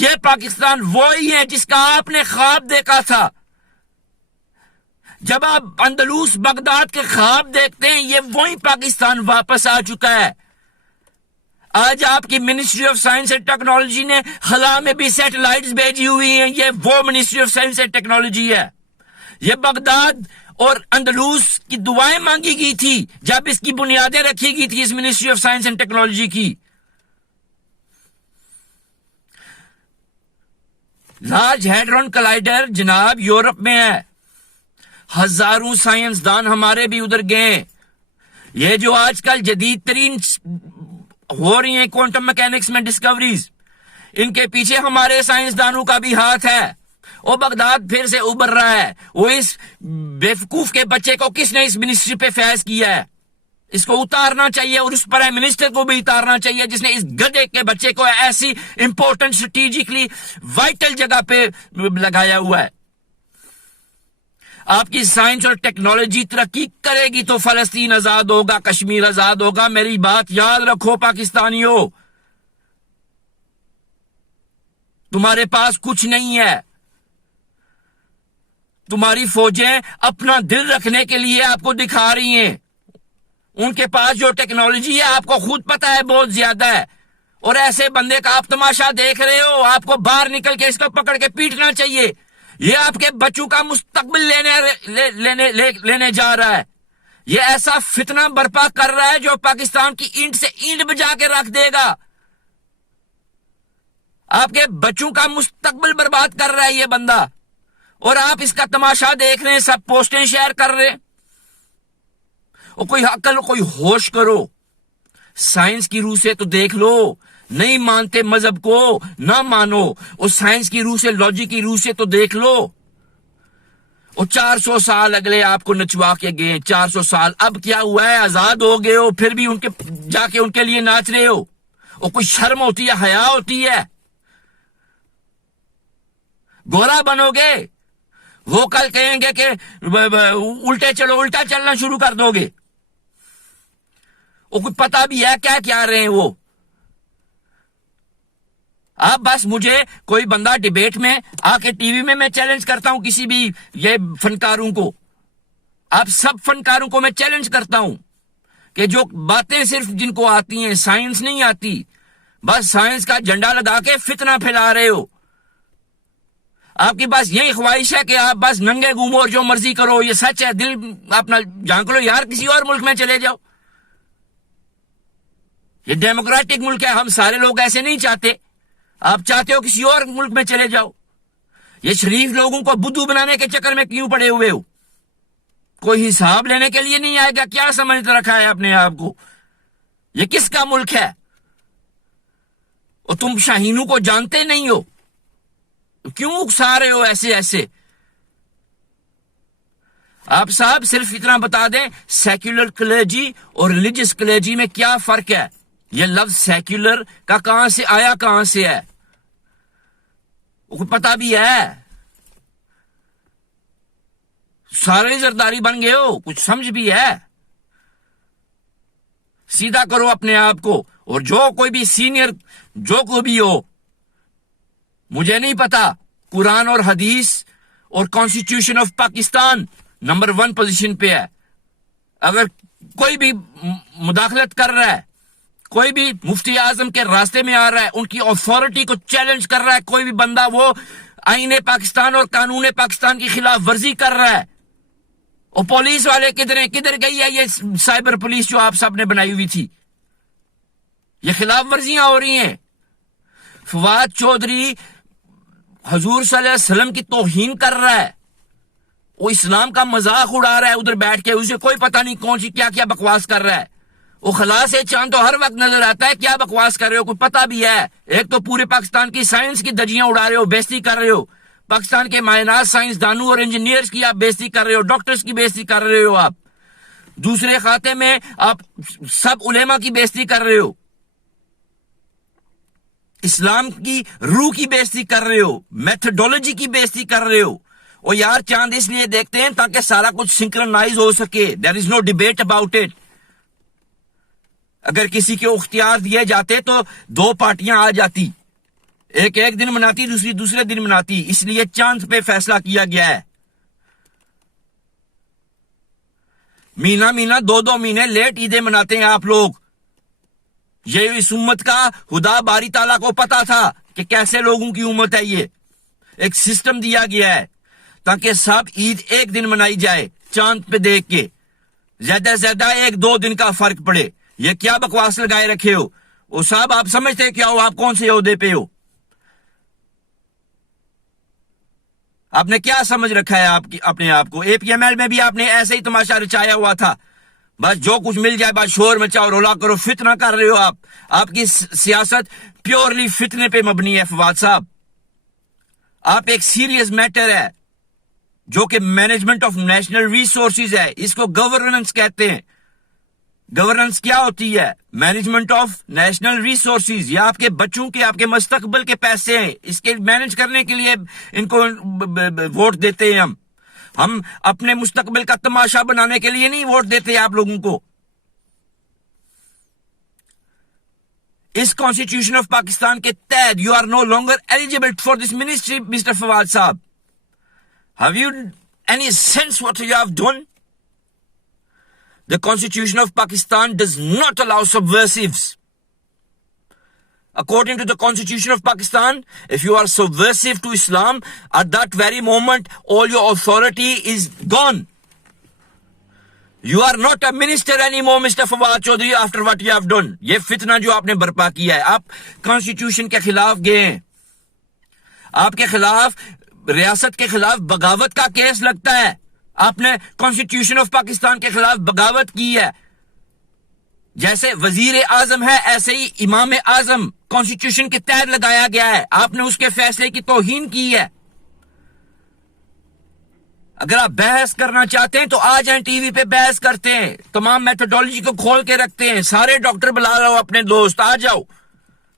یہ پاکستان وہی ہے جس کا آپ نے خواب دیکھا تھا. جب آپ اندلوس بغداد کے خواب دیکھتے ہیں, یہ وہی پاکستان واپس آ چکا ہے. آج آپ کی ministry of science and technology نے خلا میں بھی سیٹلائٹس بھیجی ہوئی ہیں. یہ وہ ministry of science and technology ہے. یہ بغداد اور اندلوس کی دعائیں مانگی گئی تھی جب اس کی بنیادیں رکھی گئی تھی اس ministry of science and technology کی. لارج ہیڈرون کلائیڈر جناب یورپ میں ہے. ہزاروں سائنسدان ہمارے بھی ادھر گئے. یہ جو آج کل جدید ترین ہو رہی ہیں کوانٹم میکینکس میں ڈسکوریز, ان کے پیچھے ہمارے سائنسدانوں کا بھی ہاتھ ہے. وہ بغداد پھر سے ابھر رہا ہے. وہ اس بیوقوف کے بچے کو کس نے اس منسٹری پہ فیض کیا ہے, اس کو اتارنا چاہیے. اور اس پرائم منسٹر کو بھی اتارنا چاہیے جس نے اس گدھے کے بچے کو ایسی امپورٹنٹ اسٹریٹجکلی وائٹل جگہ پہ لگایا ہوا ہے. آپ کی سائنس اور ٹیکنالوجی ترقی کرے گی تو فلسطین آزاد ہوگا, کشمیر آزاد ہوگا. میری بات یاد رکھو پاکستانیوں, تمہارے پاس کچھ نہیں ہے. تمہاری فوجیں اپنا دل رکھنے کے لیے آپ کو دکھا رہی ہیں. ان کے پاس جو ٹیکنالوجی ہے آپ کو خود پتا ہے بہت زیادہ ہے. اور ایسے بندے کا آپ تماشا دیکھ رہے ہو, آپ کو باہر نکل کے اس کو پکڑ کے پیٹنا چاہیے. یہ آپ کے بچوں کا مستقبل لینے جا رہا ہے. یہ ایسا فتنہ برپا کر رہا ہے جو پاکستان کی اینٹ سے اینٹ بجا کے رکھ دے گا. آپ کے بچوں کا مستقبل برباد کر رہا ہے یہ بندہ, اور آپ اس کا تماشا دیکھ رہے ہیں, سب پوسٹیں شیئر کر رہے ہیں. اور کوئی عقل کوئی ہوش کرو, سائنس کی روح سے تو دیکھ لو. نہیں مانتے مذہب کو نہ مانو, اور سائنس کی روح سے, لاجک کی روح سے تو دیکھ لو. اور 400 سال اگلے آپ کو نچوا کے گئے. 400 سال اب کیا ہوا ہے, آزاد ہو گئے ہو, پھر بھی ان کے جا کے ان کے لیے ناچ رہے ہو. اور کوئی شرم ہوتی ہے, حیا ہوتی ہے. گورا بنو گے, وہ کل کہیں گے کہ الٹے چلو, الٹا چلنا شروع کر دو گے. وہ کچھ پتا بھی ہے کیا کیا رہے ہیں وہ. آپ بس مجھے کوئی بندہ ڈیبیٹ میں آ کے ٹی وی میں چیلنج کرتا ہوں کسی بھی یہ فنکاروں کو, آپ سب فنکاروں کو میں چیلنج کرتا ہوں, کہ جو باتیں صرف جن کو آتی ہیں، سائنس نہیں آتی، بس سائنس کا جھنڈا لگا کے فتنہ پھیلا رہے ہو. آپ کی بس یہی خواہش ہے کہ آپ بس ننگے گھومو اور جو مرضی کرو. یہ سچ ہے، دل اپنا جھانک لو یار، کسی اور ملک میں چلے جاؤ. یہ ڈیموکریٹک ملک ہے، ہم سارے لوگ ایسے نہیں چاہتے. آپ چاہتے ہو کسی اور ملک میں چلے جاؤ. یہ شریف لوگوں کو بدھو بنانے کے چکر میں کیوں پڑے ہوئے ہو؟ کوئی حساب لینے کے لیے نہیں آئے گا. کیا سمجھ رکھا ہے اپنے آپ کو؟ یہ کس کا ملک ہے؟ اور تم شاہینوں کو جانتے نہیں ہو، کیوں اکسا رہے ہو ایسے ایسے؟ آپ صاحب صرف اتنا بتا دیں، سیکولر کلیجی اور ریلیجس کلیجی میں کیا فرق ہے؟ یہ لفظ سیکولر کا کہاں سے آیا، کہاں سے ہے؟ پتا بھی ہے؟ سارے زرداری بن گئے ہو، کچھ سمجھ بھی ہے؟ سیدھا کرو اپنے آپ کو. اور جو کوئی بھی سینئر جو کوئی بھی ہو، مجھے نہیں پتا، قرآن اور حدیث اور constitution of Pakistan number 1 position پہ ہے. اگر کوئی بھی مداخلت کر رہا ہے، کوئی بھی مفتی اعظم کے راستے میں آ رہا ہے، ان کی اتھارٹی کو چیلنج کر رہا ہے، کوئی بھی بندہ، وہ آئین پاکستان اور قانون پاکستان کی خلاف ورزی کر رہا ہے. اور پولیس والے کدھر گئی ہے یہ سائبر پولیس جو آپ سب نے بنائی ہوئی تھی؟ یہ خلاف ورزیاں ہو رہی ہیں. فواد چودھری حضور صلی اللہ علیہ وسلم کی توہین کر رہا ہے، وہ اسلام کا مذاق اڑا رہا ہے ادھر بیٹھ کے. اسے کوئی پتہ نہیں کون سی کیا کیا بکواس کر رہا ہے. وہ خلاص چاند تو ہر وقت نظر آتا ہے، کیا بکواس کر رہے ہو، کوئی پتہ بھی ہے؟ ایک تو پورے پاکستان کی سائنس کی دجیاں اڑا رہے ہو، بےزتی کر رہے ہو. پاکستان کے مائناز سائنس دانوں اور انجینئرز کی آپ بےزتی کر رہے ہو، ڈاکٹرز کی بےزتی کر رہے ہو. آپ دوسرے خاتے میں آپ سب علماء کی بےزتی کر رہے ہو، اسلام کی روح کی بےزتی کر رہے ہو، میتھڈولوجی کی بےزتی کر رہے ہو. اور یار چاند اس لیے دیکھتے ہیں تاکہ سارا کچھ سنکرونائز ہو سکے. دیر از نو ڈیبیٹ اباؤٹ اٹ. اگر کسی کے اختیار دیے جاتے تو 2 پارٹیاں آ جاتی، ایک دن مناتی، دوسرے دن مناتی. اس لیے چاند پہ فیصلہ کیا گیا ہے. مہینہ 2 مہینے لیٹ عیدیں مناتے ہیں آپ لوگ. یہ اس امت کا خدا باری تعالیٰ کو پتا تھا کہ کیسے لوگوں کی امت ہے. یہ ایک سسٹم دیا گیا ہے تاکہ سب عید ایک دن منائی جائے چاند پہ دیکھ کے، زیادہ سے زیادہ 1-2 دن کا فرق پڑے. یہ کیا بکواس لگائے رکھے ہو؟ وہ صاحب آپ سمجھتے کیا ہو؟ آپ کون سے عہدے پہ ہو؟ آپ نے کیا سمجھ رکھا ہے اپنے آپ کو؟ اے پی ایم ایل میں بھی آپ نے ایسے ہی تماشا رچایا ہوا تھا، بس جو کچھ مل جائے بس شور مچاؤ، رولا کرو، فتنہ کر رہے ہو. آپ کی سیاست پیورلی فتنے پہ مبنی ہے فواد صاحب. آپ ایک سیریس میٹر ہے جو کہ مینجمنٹ آف نیشنل ریسورسز ہے، اس کو گورننس کہتے ہیں. گورننس کیا ہوتی ہے؟ Management of national resources. یہ آپ کے بچوں کے، آپ کے مستقبل کے پیسے ہیں، اس کے مینج کرنے کے لیے ان کو ووٹ دیتے ہیں. ہم اپنے مستقبل کا تماشا بنانے کے لیے نہیں ووٹ دیتے آپ لوگوں کو. اس کانسٹیٹیوشن آف پاکستان کے تحت you are no longer eligible for this ministry mister Fawad صاحب. Have you any sense what you have done? The Constitution of Pakistan does not allow subversives. According to the Constitution of Pakistan, if you are subversive to Islam, at that very moment, all your authority is gone. You are not a minister anymore, Mr. Fawad Chaudhry, after what you have done. یہ فتنہ جو آپ نے برپا کیا ہے، آپ constitution کے خلاف گئے ہیں. آپ کے خلاف، ریاست کے خلاف بغاوت کا کیس لگتا ہے. آپ نے کانسٹیٹیوشن آف پاکستان کے خلاف بغاوت کی ہے. جیسے وزیر اعظم ہے ایسے ہی امام اعظم کانسٹیٹیوشن کے تحت لگایا گیا ہے. آپ نے اس کے فیصلے کی توہین کی ہے. اگر آپ بحث کرنا چاہتے ہیں تو آ جائیں ٹی وی پہ بحث کرتے ہیں، تمام میتھڈولوجی کو کھول کے رکھتے ہیں، سارے ڈاکٹر بلا رہا ہو، اپنے دوست آ جاؤ،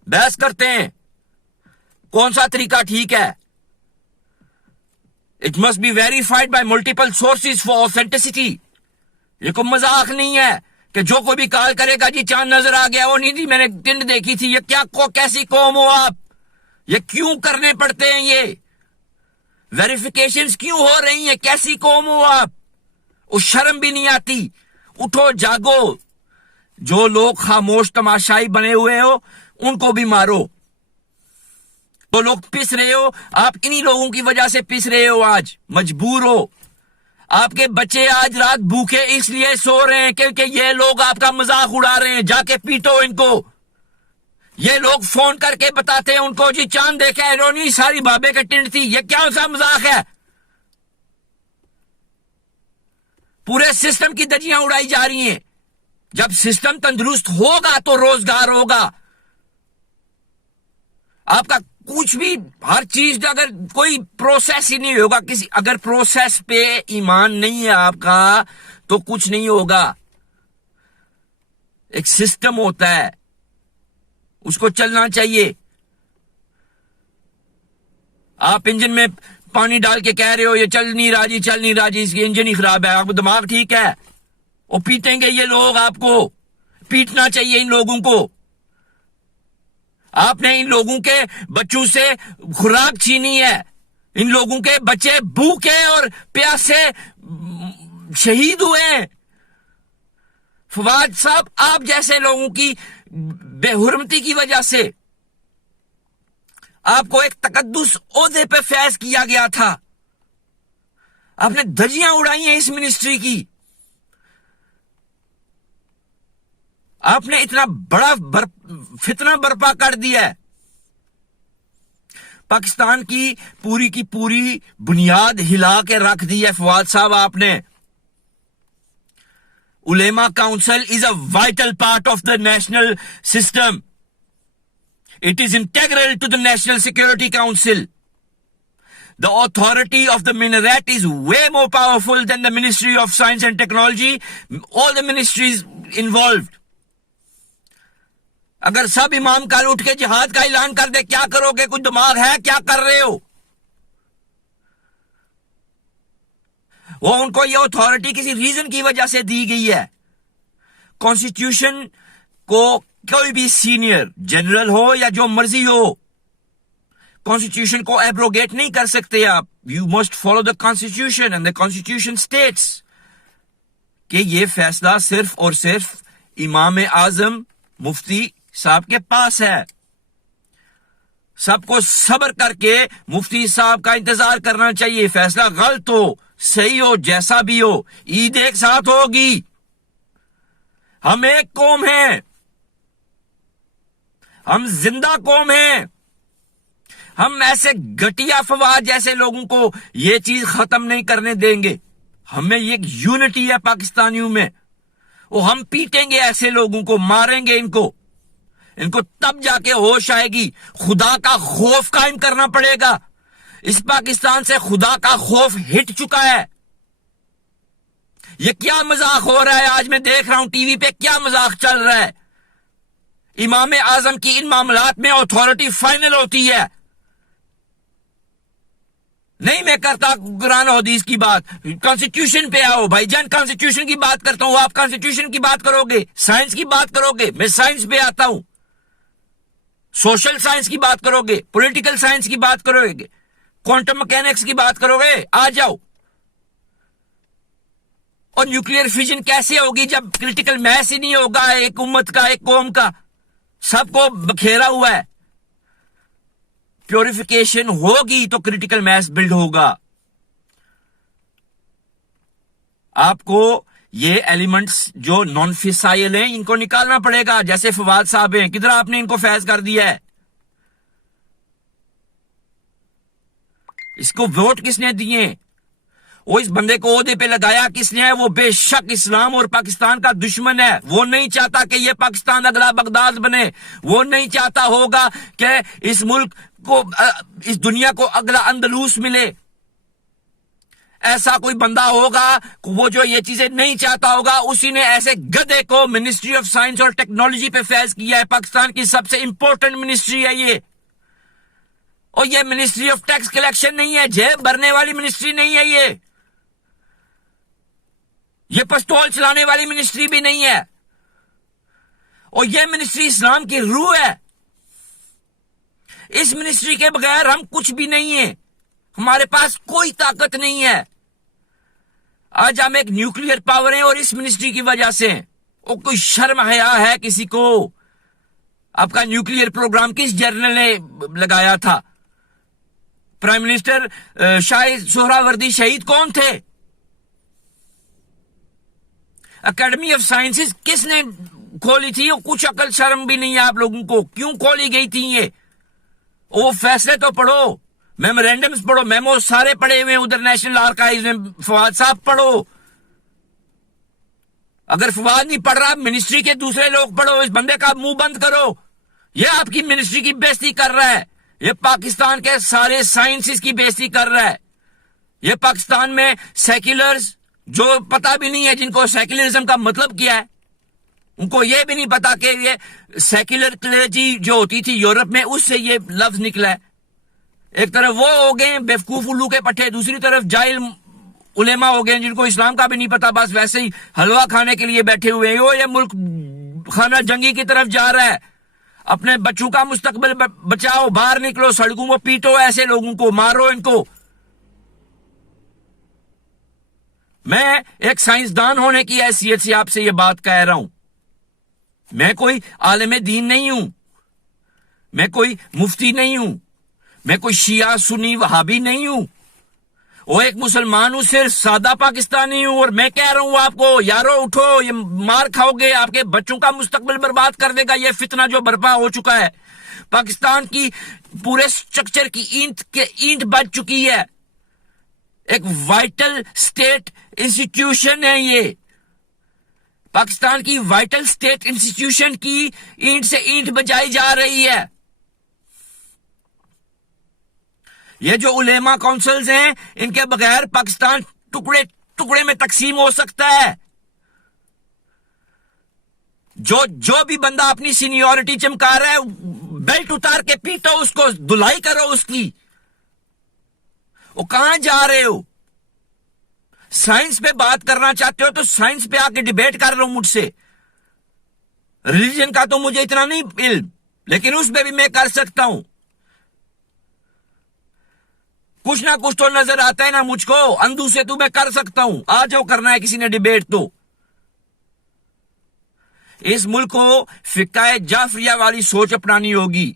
بحث کرتے ہیں کون سا طریقہ ٹھیک ہے. It must be verified by multiple sources for authenticity. یہ کوئی مذاق نہیں ہے کہ جو کوئی بھی کال کرے گا جی چاند نظر آ گیا، وہ نہیں جی میں نے ٹنڈ دیکھی تھی. یہ کیا کیسی قوم ہو آپ؟ یہ کیوں کرنے پڑتے ہیں؟ یہ ویریفیکیشنز کیوں ہو رہی ہیں؟ کیسی قوم ہو آپ؟ اس شرم بھی نہیں آتی؟ اٹھو جاگو، جو لوگ خاموش تماشائی بنے ہوئے ہو ان کو بھی مارو. تو لوگ پس رہے ہو, آپ انہی لوگوں کی وجہ سے پس رہے ہو, آج مجبور ہو. آپ کے بچے آج رات بھوکے اس لیے سو رہے ہیں کیونکہ یہ لوگ آپ کا مذاق اڑا رہے ہیں. جا کے پیٹو ان کو. یہ لوگ فون کر کے بتاتے ہیں ان کو, جی چاند دیکھا ہے رونی ساری بابے کا ٹنٹ تھی. یہ کیا سا مذاق ہے؟ پورے سسٹم کی دجیاں اڑائی جا رہی ہیں. جب سسٹم تندرست ہوگا تو روزگار ہوگا. آپ کا کچھ بھی ہر چیز اگر کوئی پروسیس ہی نہیں ہوگا, اگر پروسیس پہ ایمان نہیں ہے آپ کا تو کچھ نہیں ہوگا. ایک سسٹم ہوتا ہے, اس کو چلنا چاہیے. آپ انجن میں پانی ڈال کے کہہ رہے ہو یہ چل نہیں رہا جی, اس کی انجن ہی خراب ہے. آپ کو دماغ ٹھیک ہے؟ وہ پیٹیں گے یہ لوگ, آپ کو پیٹنا چاہیے ان لوگوں کو. آپ نے ان لوگوں کے بچوں سے خوراک چھینی ہے. ان لوگوں کے بچے بھوکے اور پیاسے شہید ہوئے ہیں. فواد صاحب, آپ جیسے لوگوں کی بے حرمتی کی وجہ سے آپ کو ایک تقدس عہدے پہ فیض کیا گیا تھا. آپ نے دھجیاں اڑائی ہیں اس منسٹری کی. آپ نے اتنا بڑا فتنہ برپا کر دیا ہے. پاکستان کی پوری بنیاد ہلا کے رکھ دی ہے فواد صاحب آپ نے. Ulema Council is a vital part of the national system. It is integral to the National Security Council. The authority of the minaret is way more powerful than the Ministry of Science and Technology, all the ministries involved. اگر سب امام کل اٹھ کے جہاد کا اعلان کر دے, کیا کرو گے؟ کچھ دماغ ہے؟ کیا کر رہے ہو؟ وہ ان کو یہ اتھارٹی کسی ریزن کی وجہ سے دی گئی ہے. کانسٹیٹیوشن کو کوئی بھی سینئر جنرل ہو یا جو مرضی ہو, کانسٹیٹیوشن کو ایبروگیٹ نہیں کر سکتے آپ. You must follow the constitution and the constitution states کہ یہ فیصلہ صرف اور صرف امام اعظم مفتی صاحب کے پاس ہے. سب کو صبر کر کے مفتی صاحب کا انتظار کرنا چاہیے. فیصلہ غلط ہو صحیح ہو جیسا بھی ہو, عید ایک ساتھ ہوگی. ہم ایک قوم ہیں, ہم زندہ قوم ہیں. ہم ایسے گھٹیا فواد جیسے لوگوں کو یہ چیز ختم نہیں کرنے دیں گے. ہمیں ایک یونٹی ہے پاکستانیوں میں. وہ ہم پیٹیں گے ایسے لوگوں کو, ماریں گے ان کو تب جا کے ہوش آئے گی. خدا کا خوف قائم کرنا پڑے گا. اس پاکستان سے خدا کا خوف ہٹ چکا ہے. یہ کیا مذاق ہو رہا ہے؟ آج میں دیکھ رہا ہوں ٹی وی پہ کیا مذاق چل رہا ہے. امام اعظم کی ان معاملات میں اتھارٹی فائنل ہوتی ہے. نہیں میں کرتا قرآن و حدیث کی بات, کانسٹیٹیوشن پہ آؤ بھائی جان. کانسٹیٹیوشن کی بات کرتا ہوں, آپ کانسٹیٹیوشن کی بات کرو گے, سائنس کی بات کرو گے, میں سائنس پہ آتا ہوں. سوشل سائنس کی بات کرو گے, پولیٹیکل سائنس کی بات کرو گے, کوانٹم مکینکس کی بات کرو گے, آ جاؤ. اور نیوکلیئر فیژن کیسے ہوگی جب کریٹیکل میس ہی نہیں ہوگا ایک امت کا, ایک قوم کا, سب کو بکھیرا ہوا ہے. پیوریفیکیشن ہوگی تو کریٹیکل میس بلڈ ہوگا. آپ کو یہ ایلیمنٹس جو نان فیسائل ہیں ان کو نکالنا پڑے گا. جیسے فواد صاحب ہیں, کدھر آپ نے ان کو فیض کر دیا ہے. اس کو ووٹ کس نے دیے؟ وہ اس بندے کو عہدے پہ لگایا کس نے ہے؟ وہ بے شک اسلام اور پاکستان کا دشمن ہے. وہ نہیں چاہتا کہ یہ پاکستان اگلا بغداد بنے. وہ نہیں چاہتا ہوگا کہ اس ملک کو, اس دنیا کو اگلا اندلس ملے. ایسا کوئی بندہ ہوگا وہ جو یہ چیزیں نہیں چاہتا ہوگا, اسی نے ایسے گدھے کو منسٹری آف سائنس اور ٹیکنالوجی پہ فیض کیا ہے. پاکستان کی سب سے امپورٹنٹ منسٹری ہے یہ. اور یہ منسٹری آف ٹیکس کلیکشن نہیں ہے, جیب بھرنے والی منسٹری نہیں ہے یہ پستول چلانے والی منسٹری بھی نہیں ہے. اور یہ منسٹری اسلام کی روح ہے. اس منسٹری کے بغیر ہم کچھ بھی نہیں ہیں. ہمارے پاس کوئی طاقت نہیں ہے. آج ہم ایک نیوکلیئر پاور ہیں اور اس منسٹری کی وجہ سے ہیں. وہ کوئی شرم حیا ہے کسی کو؟ آپ کا نیوکلیئر پروگرام کس جرنل نے لگایا تھا؟ پرائم منسٹر شاہد سہراوردی شہید کون تھے؟ اکیڈمی آف سائنسز کس نے کھولی تھی؟ کچھ عقل شرم بھی نہیں ہے آپ لوگوں کو. کیوں کھولی گئی تھی یہ؟ وہ فیصلے تو پڑھو، میمورینڈمز پڑھو، میمو سارے پڑھے ہوئے ادھر نیشنل آرکائیوز میں. فواد صاحب پڑھو. اگر فواد نہیں پڑھ رہا، منسٹری کے دوسرے لوگ پڑھو. اس بندے کا منہ بند کرو. یہ آپ کی منسٹری کی بےزتی کر رہا ہے. یہ پاکستان کے سارے سائنسز کی بےزتی کر رہا ہے. یہ پاکستان میں سیکولرز جو پتہ بھی نہیں ہے، جن کو سیکولرزم کا مطلب کیا ہے، ان کو یہ بھی نہیں پتا کہ یہ سیکولر کلیرٹی جو ہوتی تھی یورپ میں، اس سے یہ لفظ نکلا ہے. ایک طرف وہ ہو گئے بیوقوف الو کے پٹھے، دوسری طرف جاہل علماء ہو گئے جن کو اسلام کا بھی نہیں پتا، بس ویسے ہی حلوہ کھانے کے لیے بیٹھے ہوئے ہیں. یہ ملک خانہ جنگی کی طرف جا رہا ہے. اپنے بچوں کا مستقبل بچاؤ، باہر نکلو، سڑکوں کو پیٹو، ایسے لوگوں کو مارو، ان کو. میں ایک سائنسدان ہونے کی حیثیت سے آپ سے یہ بات کہہ رہا ہوں. میں کوئی عالم دین نہیں ہوں، میں کوئی مفتی نہیں ہوں، میں کوئی شیعہ سنی وہابی نہیں ہوں. وہ ایک مسلمان ہوں، صرف سادہ پاکستانی ہوں. اور میں کہہ رہا ہوں آپ کو، یارو اٹھو، یہ مار کھاؤ گے، آپ کے بچوں کا مستقبل برباد کر دے گا یہ فتنہ جو برپا ہو چکا ہے. پاکستان کی پورے سٹرکچر کی اینٹ بچ چکی ہے. ایک وائٹل سٹیٹ انسٹیٹیوشن ہے یہ. پاکستان کی وائٹل سٹیٹ انسٹیٹیوشن کی اینٹ سے اینٹ بجائی جا رہی ہے. یہ جو علماء کونسلز ہیں، ان کے بغیر پاکستان ٹکڑے ٹکڑے میں تقسیم ہو سکتا ہے. جو بھی بندہ اپنی سینیورٹی چمکا رہا ہے، بیلٹ اتار کے پیٹو اس کو، دلائی کرو اس کی. وہ کہاں جا رہے ہو؟ سائنس پہ بات کرنا چاہتے ہو تو سائنس پہ آ کے ڈیبیٹ کر لو مجھ سے. ریلیجن کا تو مجھے اتنا نہیں علم، لیکن اس پہ بھی میں کر سکتا ہوں. کچھ نہ کچھ تو نظر آتا ہے نا مجھ کو. اندھو سے تو میں کر سکتا ہوں. آ جاؤ، کرنا ہے کسی نے ڈیبیٹ تو. اس ملک کو فقہ جعفریہ والی سوچ اپنانی ہوگی.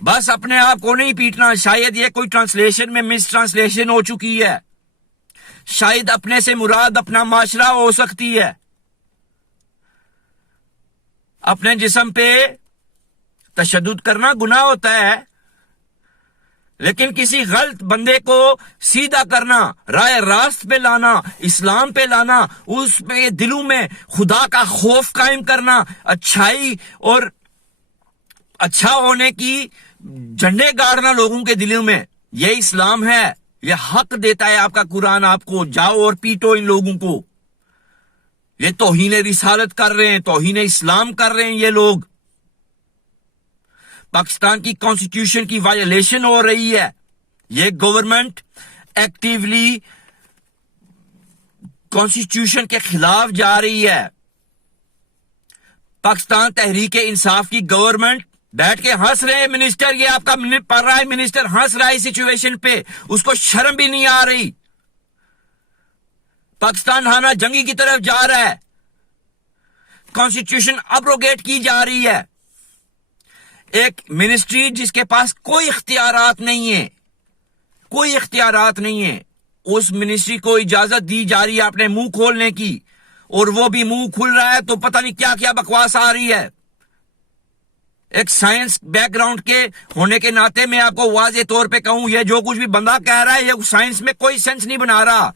بس اپنے آپ کو نہیں پیٹنا. شاید یہ کوئی ٹرانسلیشن میں مس ٹرانسلیشن ہو چکی ہے. شاید اپنے سے مراد اپنا معاشرہ ہو سکتی ہے. اپنے جسم پہ تشدد کرنا گناہ ہوتا ہے، لیکن کسی غلط بندے کو سیدھا کرنا، راہ راست پہ لانا، اسلام پہ لانا، اس پہ دلوں میں خدا کا خوف قائم کرنا، اچھائی اور اچھا ہونے کی جھنڈے گاڑنا لوگوں کے دلوں میں، یہ اسلام ہے. یہ حق دیتا ہے آپ کا قرآن آپ کو. جاؤ اور پیٹو ان لوگوں کو. یہ توہین رسالت کر رہے ہیں، توہین اسلام کر رہے ہیں یہ لوگ. پاکستان کی کانسٹیٹیوشن کی وائلیشن ہو رہی ہے. یہ گورنمنٹ ایکٹیولی کانسٹیٹیوشن کے خلاف جا رہی ہے. پاکستان تحریک انصاف کی گورنمنٹ بیٹھ کے ہنس رہے ہیں. منسٹر، یہ آپ کا پرائم منسٹر ہنس رہا ہے سچویشن پہ. اس کو شرم بھی نہیں آ رہی. پاکستان خانہ جنگی کی طرف جا رہا ہے. کانسٹیٹیوشن ابروگیٹ کی جا رہی ہے. ایک منسٹری جس کے پاس کوئی اختیارات نہیں ہے، کوئی اختیارات نہیں ہے، اس منسٹری کو اجازت دی جا رہی ہے اپنے منہ کھولنے کی، اور وہ بھی منہ کھل رہا ہے تو پتہ نہیں کیا کیا بکواس آ رہی ہے. ایک سائنس بیک گراؤنڈ کے ہونے کے ناطے میں آپ کو واضح طور پہ کہوں، یہ جو کچھ بھی بندہ کہہ رہا ہے یہ سائنس میں کوئی سینس نہیں بنا رہا.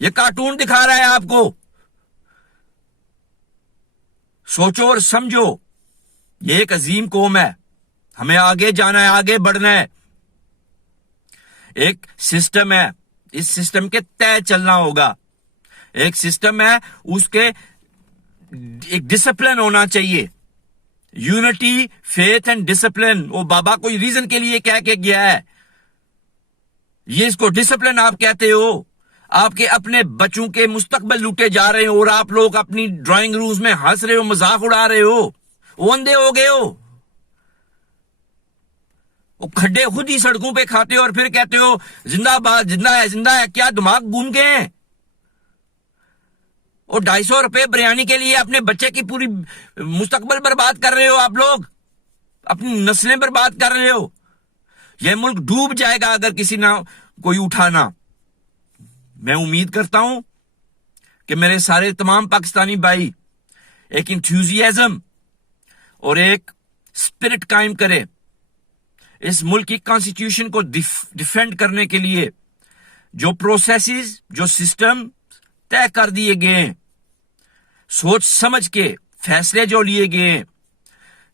یہ کارٹون دکھا رہا ہے آپ کو. سوچو اور سمجھو. یہ ایک عظیم قوم ہے. ہمیں آگے جانا ہے، آگے بڑھنا ہے. ایک سسٹم ہے، اس سسٹم کے تحت چلنا ہوگا. ایک سسٹم ہے، اس کے ایک ڈسپلن ہونا چاہیے. Unity, faith and discipline. وہ بابا کوئی ریزن کے لیے کہہ کے گیا ہے. یہ اس کو ڈسپلن آپ کہتے ہو. آپ کے اپنے بچوں کے مستقبل لوٹے جا رہے ہو اور آپ لوگ اپنی ڈرائنگ رومز میں ہنس رہے ہو، مذاق اڑا رہے ہو. وہ اندھے ہو گئے ہو. وہ کھڈے خود ہی سڑکوں پہ کھاتے ہو اور پھر کہتے ہو زندہ باد، زندہ ہے، زندہ ہے. کیا دماغ گھوم گئے ہیں؟ اور 250 روپے بریانی کے لیے اپنے بچے کی پوری مستقبل برباد کر رہے ہو آپ لوگ، اپنی نسلیں برباد کر رہے ہو. یہ ملک ڈوب جائے گا اگر کسی نہ کوئی اٹھانا. میں امید کرتا ہوں کہ میرے سارے تمام پاکستانی بھائی ایک انتھوزیازم اور ایک اسپرٹ قائم کرے اس ملک کی کانسٹیٹیوشن کو ڈیفینڈ کرنے کے لیے. جو پروسیسز، جو سسٹم طے کر دیے گئے ہیں، سوچ سمجھ کے فیصلے جو لیے گئے ہیں،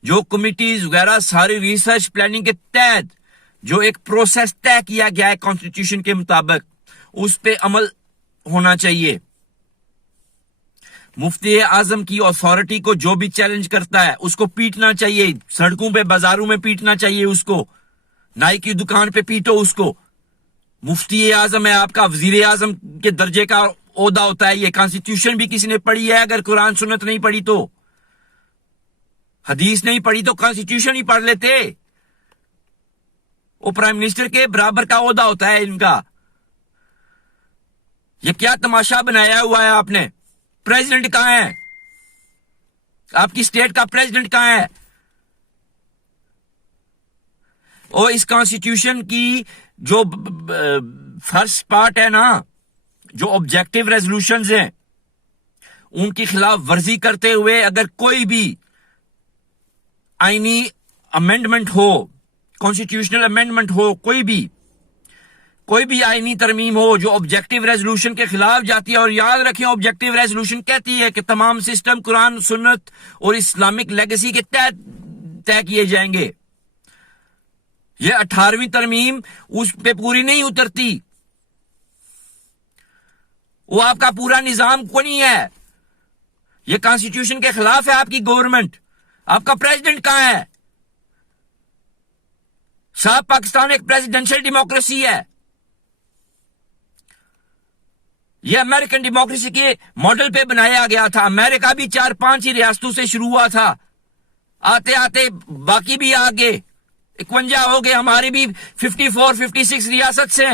جو کمیٹیز وغیرہ ساری ریسرچ پلاننگ کے تحت جو ایک پروسیس طے کیا گیا ہے کانسٹیٹیوشن کے مطابق، اس پہ عمل ہونا چاہیے. مفتی اعظم کی اتھارٹی کو جو بھی چیلنج کرتا ہے اس کو پیٹنا چاہیے، سڑکوں پہ بازاروں میں پیٹنا چاہیے، اس کو نائی کی دکان پہ پیٹو اس کو. مفتی اعظم ہے آپ کا، وزیر اعظم کے درجے کا عہدہ ہوتا ہے یہ. کانسٹیٹیوشن بھی کسی نے پڑھی ہے، اگر قرآن سنت نہیں پڑھی تو، حدیث نہیں پڑھی تو کانسٹیٹیوشن ہی پڑھ لیتے. وہ پرائم منسٹر کے برابر کا عہدہ ہوتا ہے ان کا. یہ کیا تماشا بنایا ہوا ہے آپ نے؟ پریزیڈنٹ کہاں ہے؟ آپ کی اسٹیٹ کا پریزیڈنٹ کہاں ہے؟ اور اس کانسٹیٹیوشن کی جو فرسٹ پارٹ ہے نا، جو آبجیکٹو ریزولوشنز ہیں، ان کی خلاف ورزی کرتے ہوئے اگر کوئی بھی آئینی امینڈمنٹ ہو، کانسٹیٹیوشنل امینڈمنٹ ہو، کوئی بھی آئینی ترمیم ہو جو آبجیکٹو ریزولوشن کے خلاف جاتی ہے، اور یاد رکھیں آبجیکٹو ریزولوشن کہتی ہے کہ تمام سسٹم قرآن سنت اور اسلامک لیگیسی کے تحت طے کیے جائیں گے. یہ 18ویں ترمیم اس پہ پوری نہیں اترتی. وہ آپ کا پورا نظام کو نہیں ہے. یہ کانسٹیٹیوشن کے خلاف ہے آپ کی گورنمنٹ. آپ کا پریزیڈنٹ کہاں ہے؟ صاحب پاکستان ایک پریزیڈنشل ڈیموکریسی ہے. یہ امریکن ڈیموکریسی کے ماڈل پہ بنایا گیا تھا. امریکہ بھی 4-5 ہی ریاستوں سے شروع ہوا تھا، آتے آتے باقی بھی آگے 51 ہو گئے. ہماری بھی 54-56 ریاست سے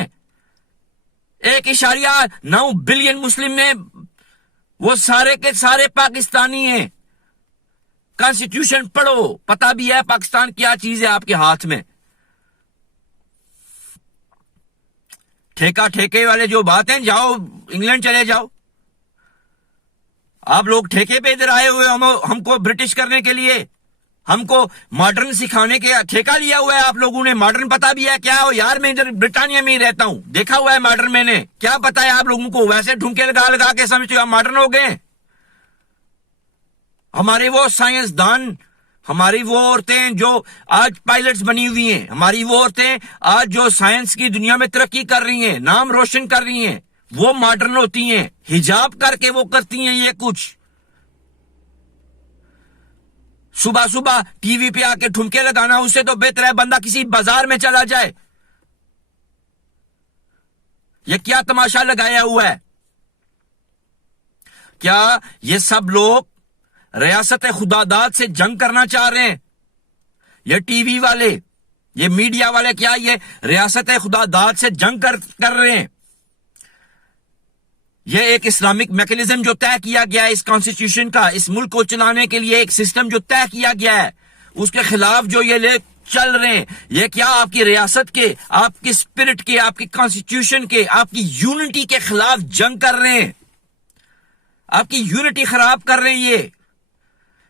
1.9 بلین مسلم نے، وہ سارے کے سارے پاکستانی ہیں. کانسٹیٹیوشن پڑھو، پتہ بھی ہے پاکستان کیا چیز ہے آپ کے ہاتھ میں. ٹھیکے والے جو بات ہیں، جاؤ انگلینڈ چلے جاؤ. آپ لوگ ٹھیکے پہ ادھر آئے ہوئے ہم کو برٹش کرنے کے لیے، ہم کو ماڈرن سکھانے کے ٹھیکہ لیا ہوا ہے آپ لوگوں نے. ماڈرن پتا بھی ہے کیا ہو یار؟ میں ادھر برطانیہ میں ہی رہتا ہوں، دیکھا ہوا ہے ماڈرن میں نے. کیا پتا ہے آپ لوگوں کو؟ ویسے ڈھونکے لگا کے سمجھتے ہو ماڈرن ہو گئے. ہمارے وہ سائنسدان، ہماری وہ عورتیں جو آج پائلٹس بنی ہوئی ہیں، ہماری وہ عورتیں آج جو سائنس کی دنیا میں ترقی کر رہی ہیں، نام روشن کر رہی ہیں، وہ ماڈرن ہوتی ہیں. حجاب کر کے وہ کرتی ہیں یہ کچھ. صبح صبح ٹی وی پہ آ کے ٹھمکے لگانا، اس سے تو بہتر ہے بندہ کسی بازار میں چلا جائے. یہ کیا تماشا لگایا ہوا ہے؟ کیا یہ سب لوگ ریاست خدا داد سے جنگ کرنا چاہ رہے ہیں؟ یہ ٹی وی والے، یہ میڈیا والے، کیا یہ ریاست خدا داد سے جنگ کر رہے ہیں؟ یہ ایک اسلامک میکینزم جو طے کیا گیا ہے اس کانسٹیٹیوشن کا، اس ملک کو چلانے کے لیے ایک سسٹم جو طے کیا گیا ہے، اس کے خلاف جو یہ لوگ چل رہے ہیں، یہ کیا آپ کی ریاست کے، آپ کی اسپرٹ کے، آپ کی کانسٹیٹیوشن کے، آپ کی یونٹی کے خلاف جنگ کر رہے ہیں؟ آپ کی یونٹی خراب کر رہے ہیں.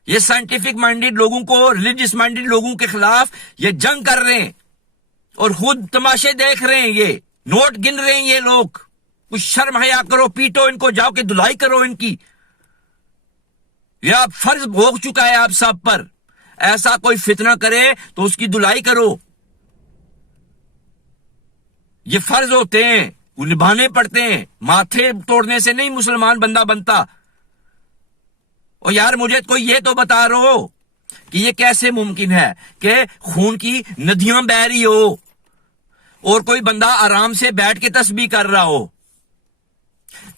یہ سائنٹیفک مائنڈیڈ لوگوں کو، ریلیجس مائنڈیڈ لوگوں کے خلاف یہ جنگ کر رہے ہیں، اور خود تماشے دیکھ رہے ہیں. یہ نوٹ گن رہے ہیں یہ لوگ. کچھ شرم حیا کرو، پیٹو ان کو، جاؤ کے دھلائی کرو ان کی. یہ اب فرض ہو چکا ہے آپ سب پر. ایسا کوئی فتنہ کرے تو اس کی دھلائی کرو. یہ فرض ہوتے ہیں، وہ نبھانے پڑتے ہیں. ماتھے توڑنے سے نہیں مسلمان بندہ بنتا. اور یار مجھے کوئی یہ تو بتا رہو کہ یہ کیسے ممکن ہے کہ خون کی ندیاں بہ رہی ہو اور کوئی بندہ آرام سے بیٹھ کے تسبیح کر رہا ہو؟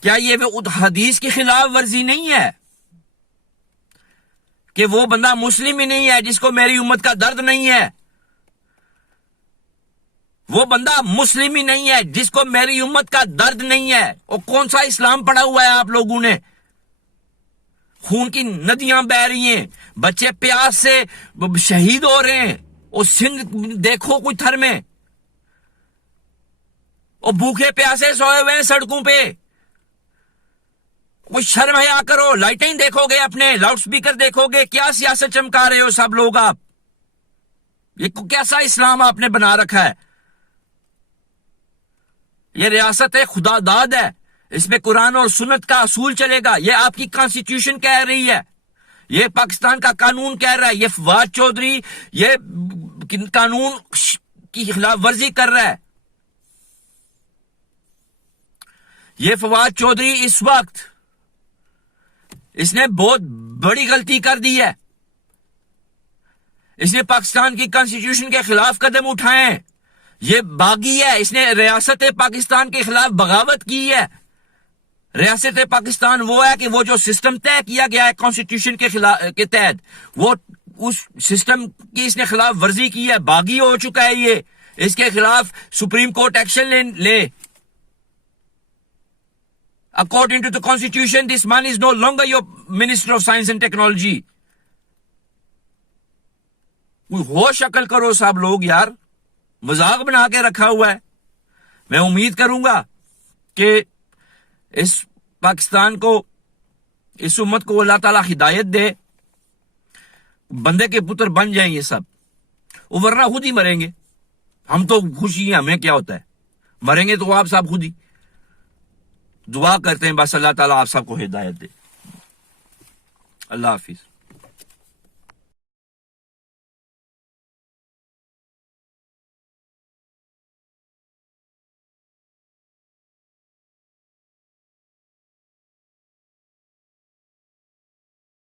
کیا یہ حدیث کی خلاف ورزی نہیں ہے کہ وہ بندہ مسلم ہی نہیں ہے جس کو میری امت کا درد نہیں ہے؟ وہ بندہ مسلم ہی نہیں ہے جس کو میری امت کا درد نہیں ہے. اور کون سا اسلام پڑھا ہوا ہے آپ لوگوں نے؟ خون کی ندیاں بہ رہی ہیں، بچے پیاس سے شہید ہو رہے ہیں، اور سندھ دیکھو کوئی تھر میں، اور بھوکے پیاسے سوئے ہوئے ہیں سڑکوں پہ. کوئی شرم حیا کرو. لائٹیں دیکھو گے، اپنے لاؤڈ سپیکر دیکھو گے، کیا سیاست چمکا رہے ہو سب لوگ آپ؟ یہ کیسا اسلام آپ نے بنا رکھا ہے؟ یہ ریاست خدا داد ہے، اس میں قرآن اور سنت کا اصول چلے گا. یہ آپ کی کانسٹیٹیوشن کہہ رہی ہے، یہ پاکستان کا قانون کہہ رہا ہے. یہ فواد چودھری یہ قانون کی خلاف ورزی کر رہا ہے. یہ فواد چودھری اس وقت اس نے بہت بڑی غلطی کر دی ہے. اس نے پاکستان کی کانسٹیٹیوشن کے خلاف قدم اٹھائے ہیں. یہ باغی ہے، اس نے ریاست پاکستان کے خلاف بغاوت کی ہے. ریاست پاکستان وہ ہے کہ وہ جو سسٹم طے کیا گیا ہے کانسٹیٹیوشن کے تحت، وہ اس سسٹم کی اس نے خلاف ورزی کی ہے. باغی ہو چکا ہے یہ. اس کے خلاف سپریم کورٹ ایکشن لے. According to the constitution, this man is no longer your Minister of Science and Technology. کوئی ہوش عقل کرو صاحب لوگ یار، مذاق بنا کے رکھا ہوا ہے. میں امید کروں گا کہ اس پاکستان کو، اس امت کو اللہ تعالیٰ ہدایت دے، بندے کے پتر بن جائیں یہ سب، ورنہ خود ہی مریں گے. ہم تو خوشی ہیں، ہمیں کیا ہوتا ہے، مریں گے تو آپ صاحب خود ہی. دعا کرتے ہیں بس اللہ تعالیٰ آپ سب کو ہدایت دے. اللہ حافظ.